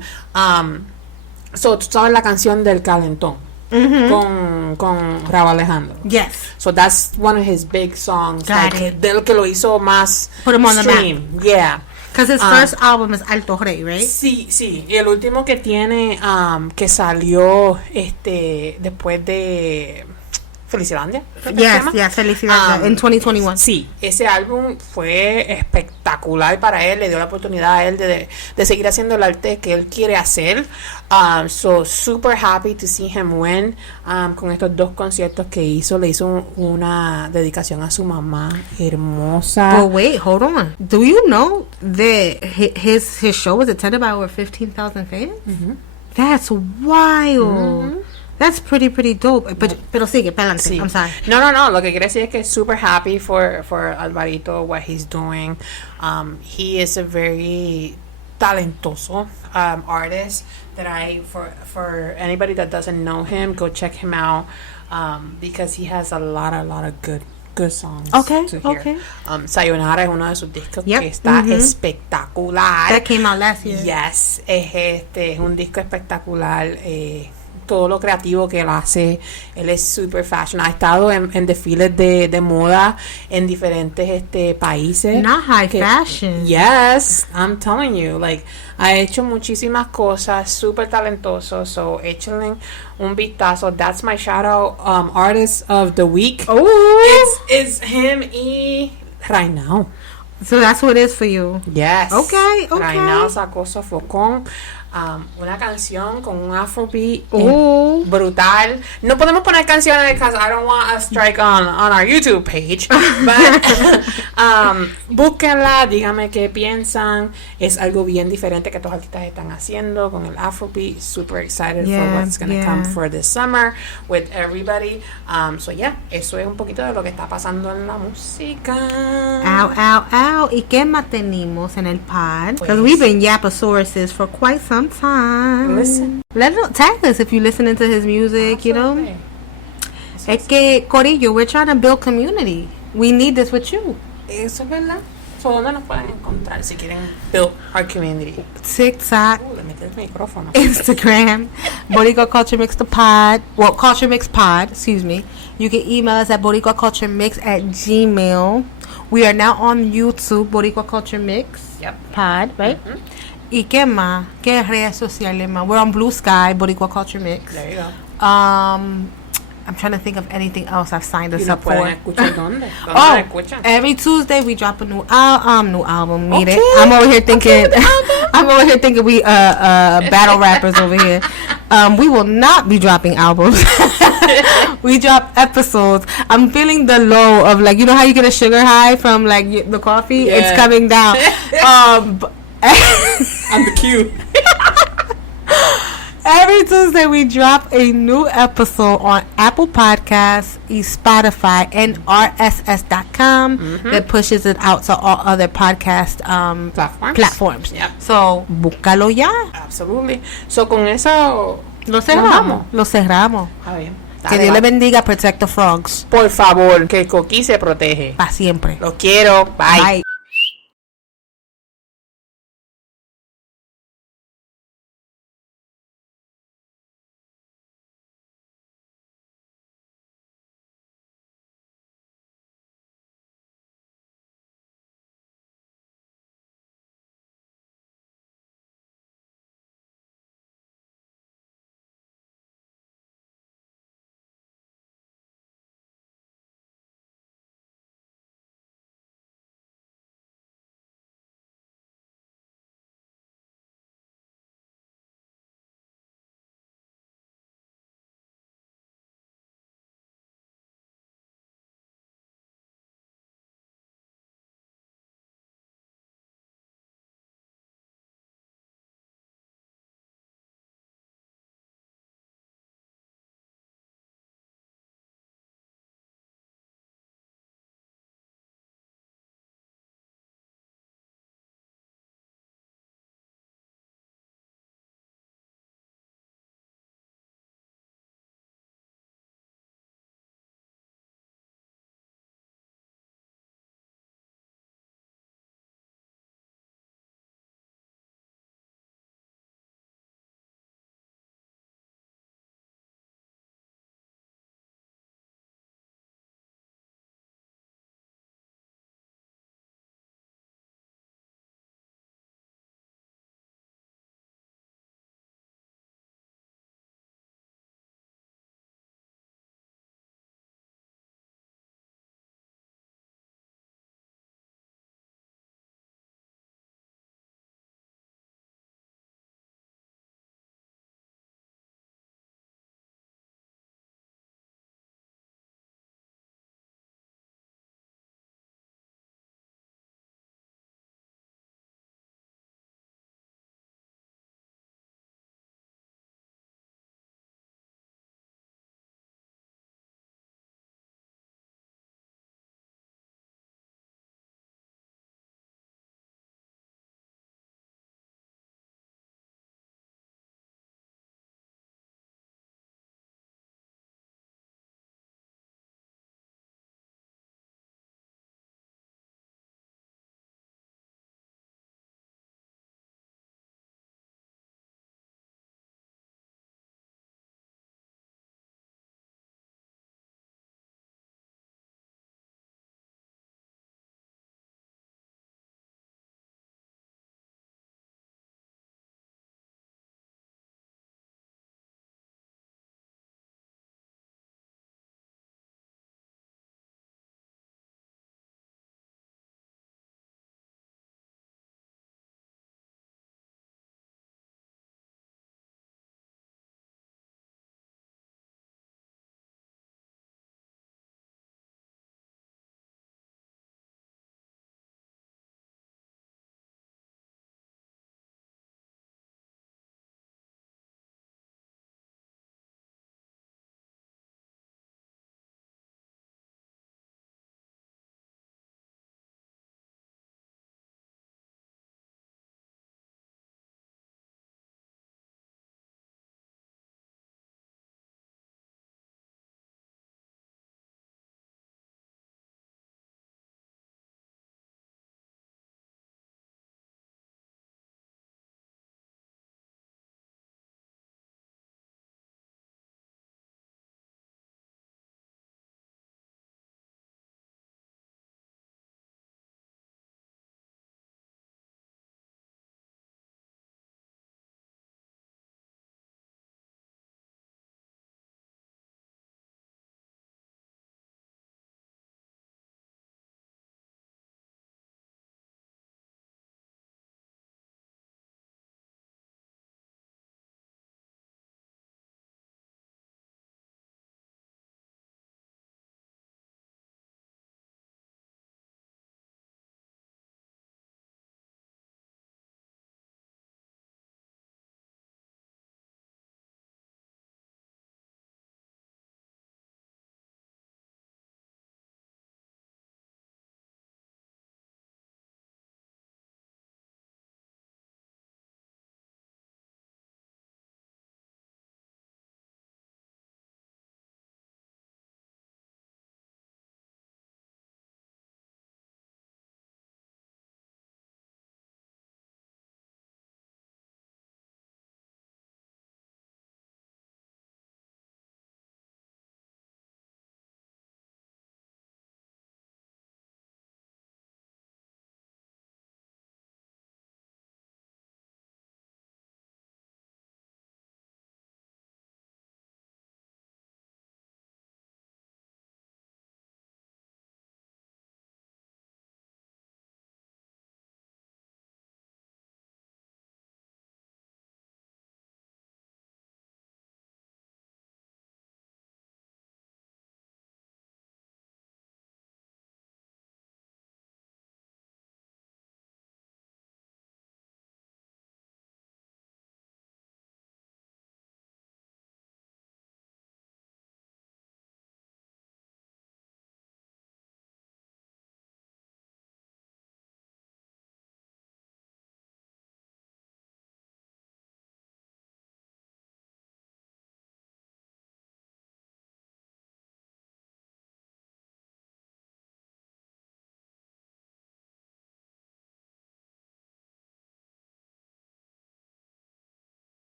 So tú sabes la canción del Calentón con Raúl Alejandro. Yes. So that's one of his big songs. Got like, it. de lo que lo hizo más Put him on the stream. Yeah. Because his first album is Alto Rey, right? Sí. Y el último que tiene, que salió después de Felicilandia. creo que se llama. Yes, felicidades. In 2021. Sí, ese álbum fue espectacular para él, le dio la oportunidad a él de seguir haciendo el arte que él quiere hacer. So super happy to see him win con estos 2 conciertos que hizo. Le hizo una dedicación a su mamá hermosa. But wait, hold on. Do you know that his show was attended by over 15,000 fans? That's wild. That's pretty dope. Pero sigue, pa'lante. Sí. I'm sorry. No. Lo que quiero decir es que super happy for Alvarito, what he's doing. He is a very talentoso artist that for anybody that doesn't know him, go check him out because he has a lot of good songs Okay, to hear. okay. Sayonara es uno de sus discos Yep, que está espectacular. That came out last year. Yes, es un disco espectacular. Todo lo creativo que él hace, él es super fashion, ha estado en desfiles de moda en diferentes países. Not high fashion. Yes, I'm telling you, like, ha hecho muchísimas cosas, super talentoso, so échenle un vistazo. That's my shout out artist of the week. Oh, It's him y Rainao. so that's what it is for you. Yes. Okay. Rainao sacó Sofocón, una canción con un afrobeat Oh. brutal. No podemos poner canciones because I don't want a strike on our YouTube page. But búsquenla, díganme qué piensan. Es algo bien diferente que estos artistas están haciendo con el afrobeat. Super excited for Yeah, what's gonna come for this summer with everybody. So yeah, eso es un poquito de lo que está pasando en la música. Ow. ¿Y qué más tenemos en el pod? Because Pues- we've been Yapasauruses for quite some time. Listen. Tag us if you're listening to his music, you know. Es que, Corillo, we're trying to build community. We need this with you. Eso es verdad. So, ¿dónde nos pueden encontrar si quieren build our community? TikTok, Le metí el micrófono. Instagram, Boricua Culture Mix the pod. Well, Culture Mix Pod, excuse me. You can email us at boricuaculturemix@gmail. We are now on YouTube, Boricua Culture Mix Yep. Pod, right? ¿Y qué más? ¿Qué redes sociales más? We're on Blue Sky, Boricua Culture Mix. There you go. I'm trying to think of anything else I've signed us ¿Y nos up for. pueden escuchar dónde? ¿Dónde Oh, nos escuchan? every Tuesday we drop a new album. Need it. Okay. I'm over here thinking. I'm over here thinking we battle rappers over here. We will not be dropping albums. We drop episodes. I'm feeling the low of, like, you know how you get a sugar high from, like, the coffee. Yeah. It's coming down. I'm the cue. Every Tuesday we drop a new episode on Apple Podcasts, Spotify, and RSS.com that pushes it out to all other podcast platforms. Yep. So, búscalo ya. Absolutely. So, con eso... Lo vamos. cerramos. Lo cerramos. Está bien. Que Dios le bendiga. Protect the frogs. Por favor, que el coquí se protege. Para siempre. Lo quiero. Bye. Bye.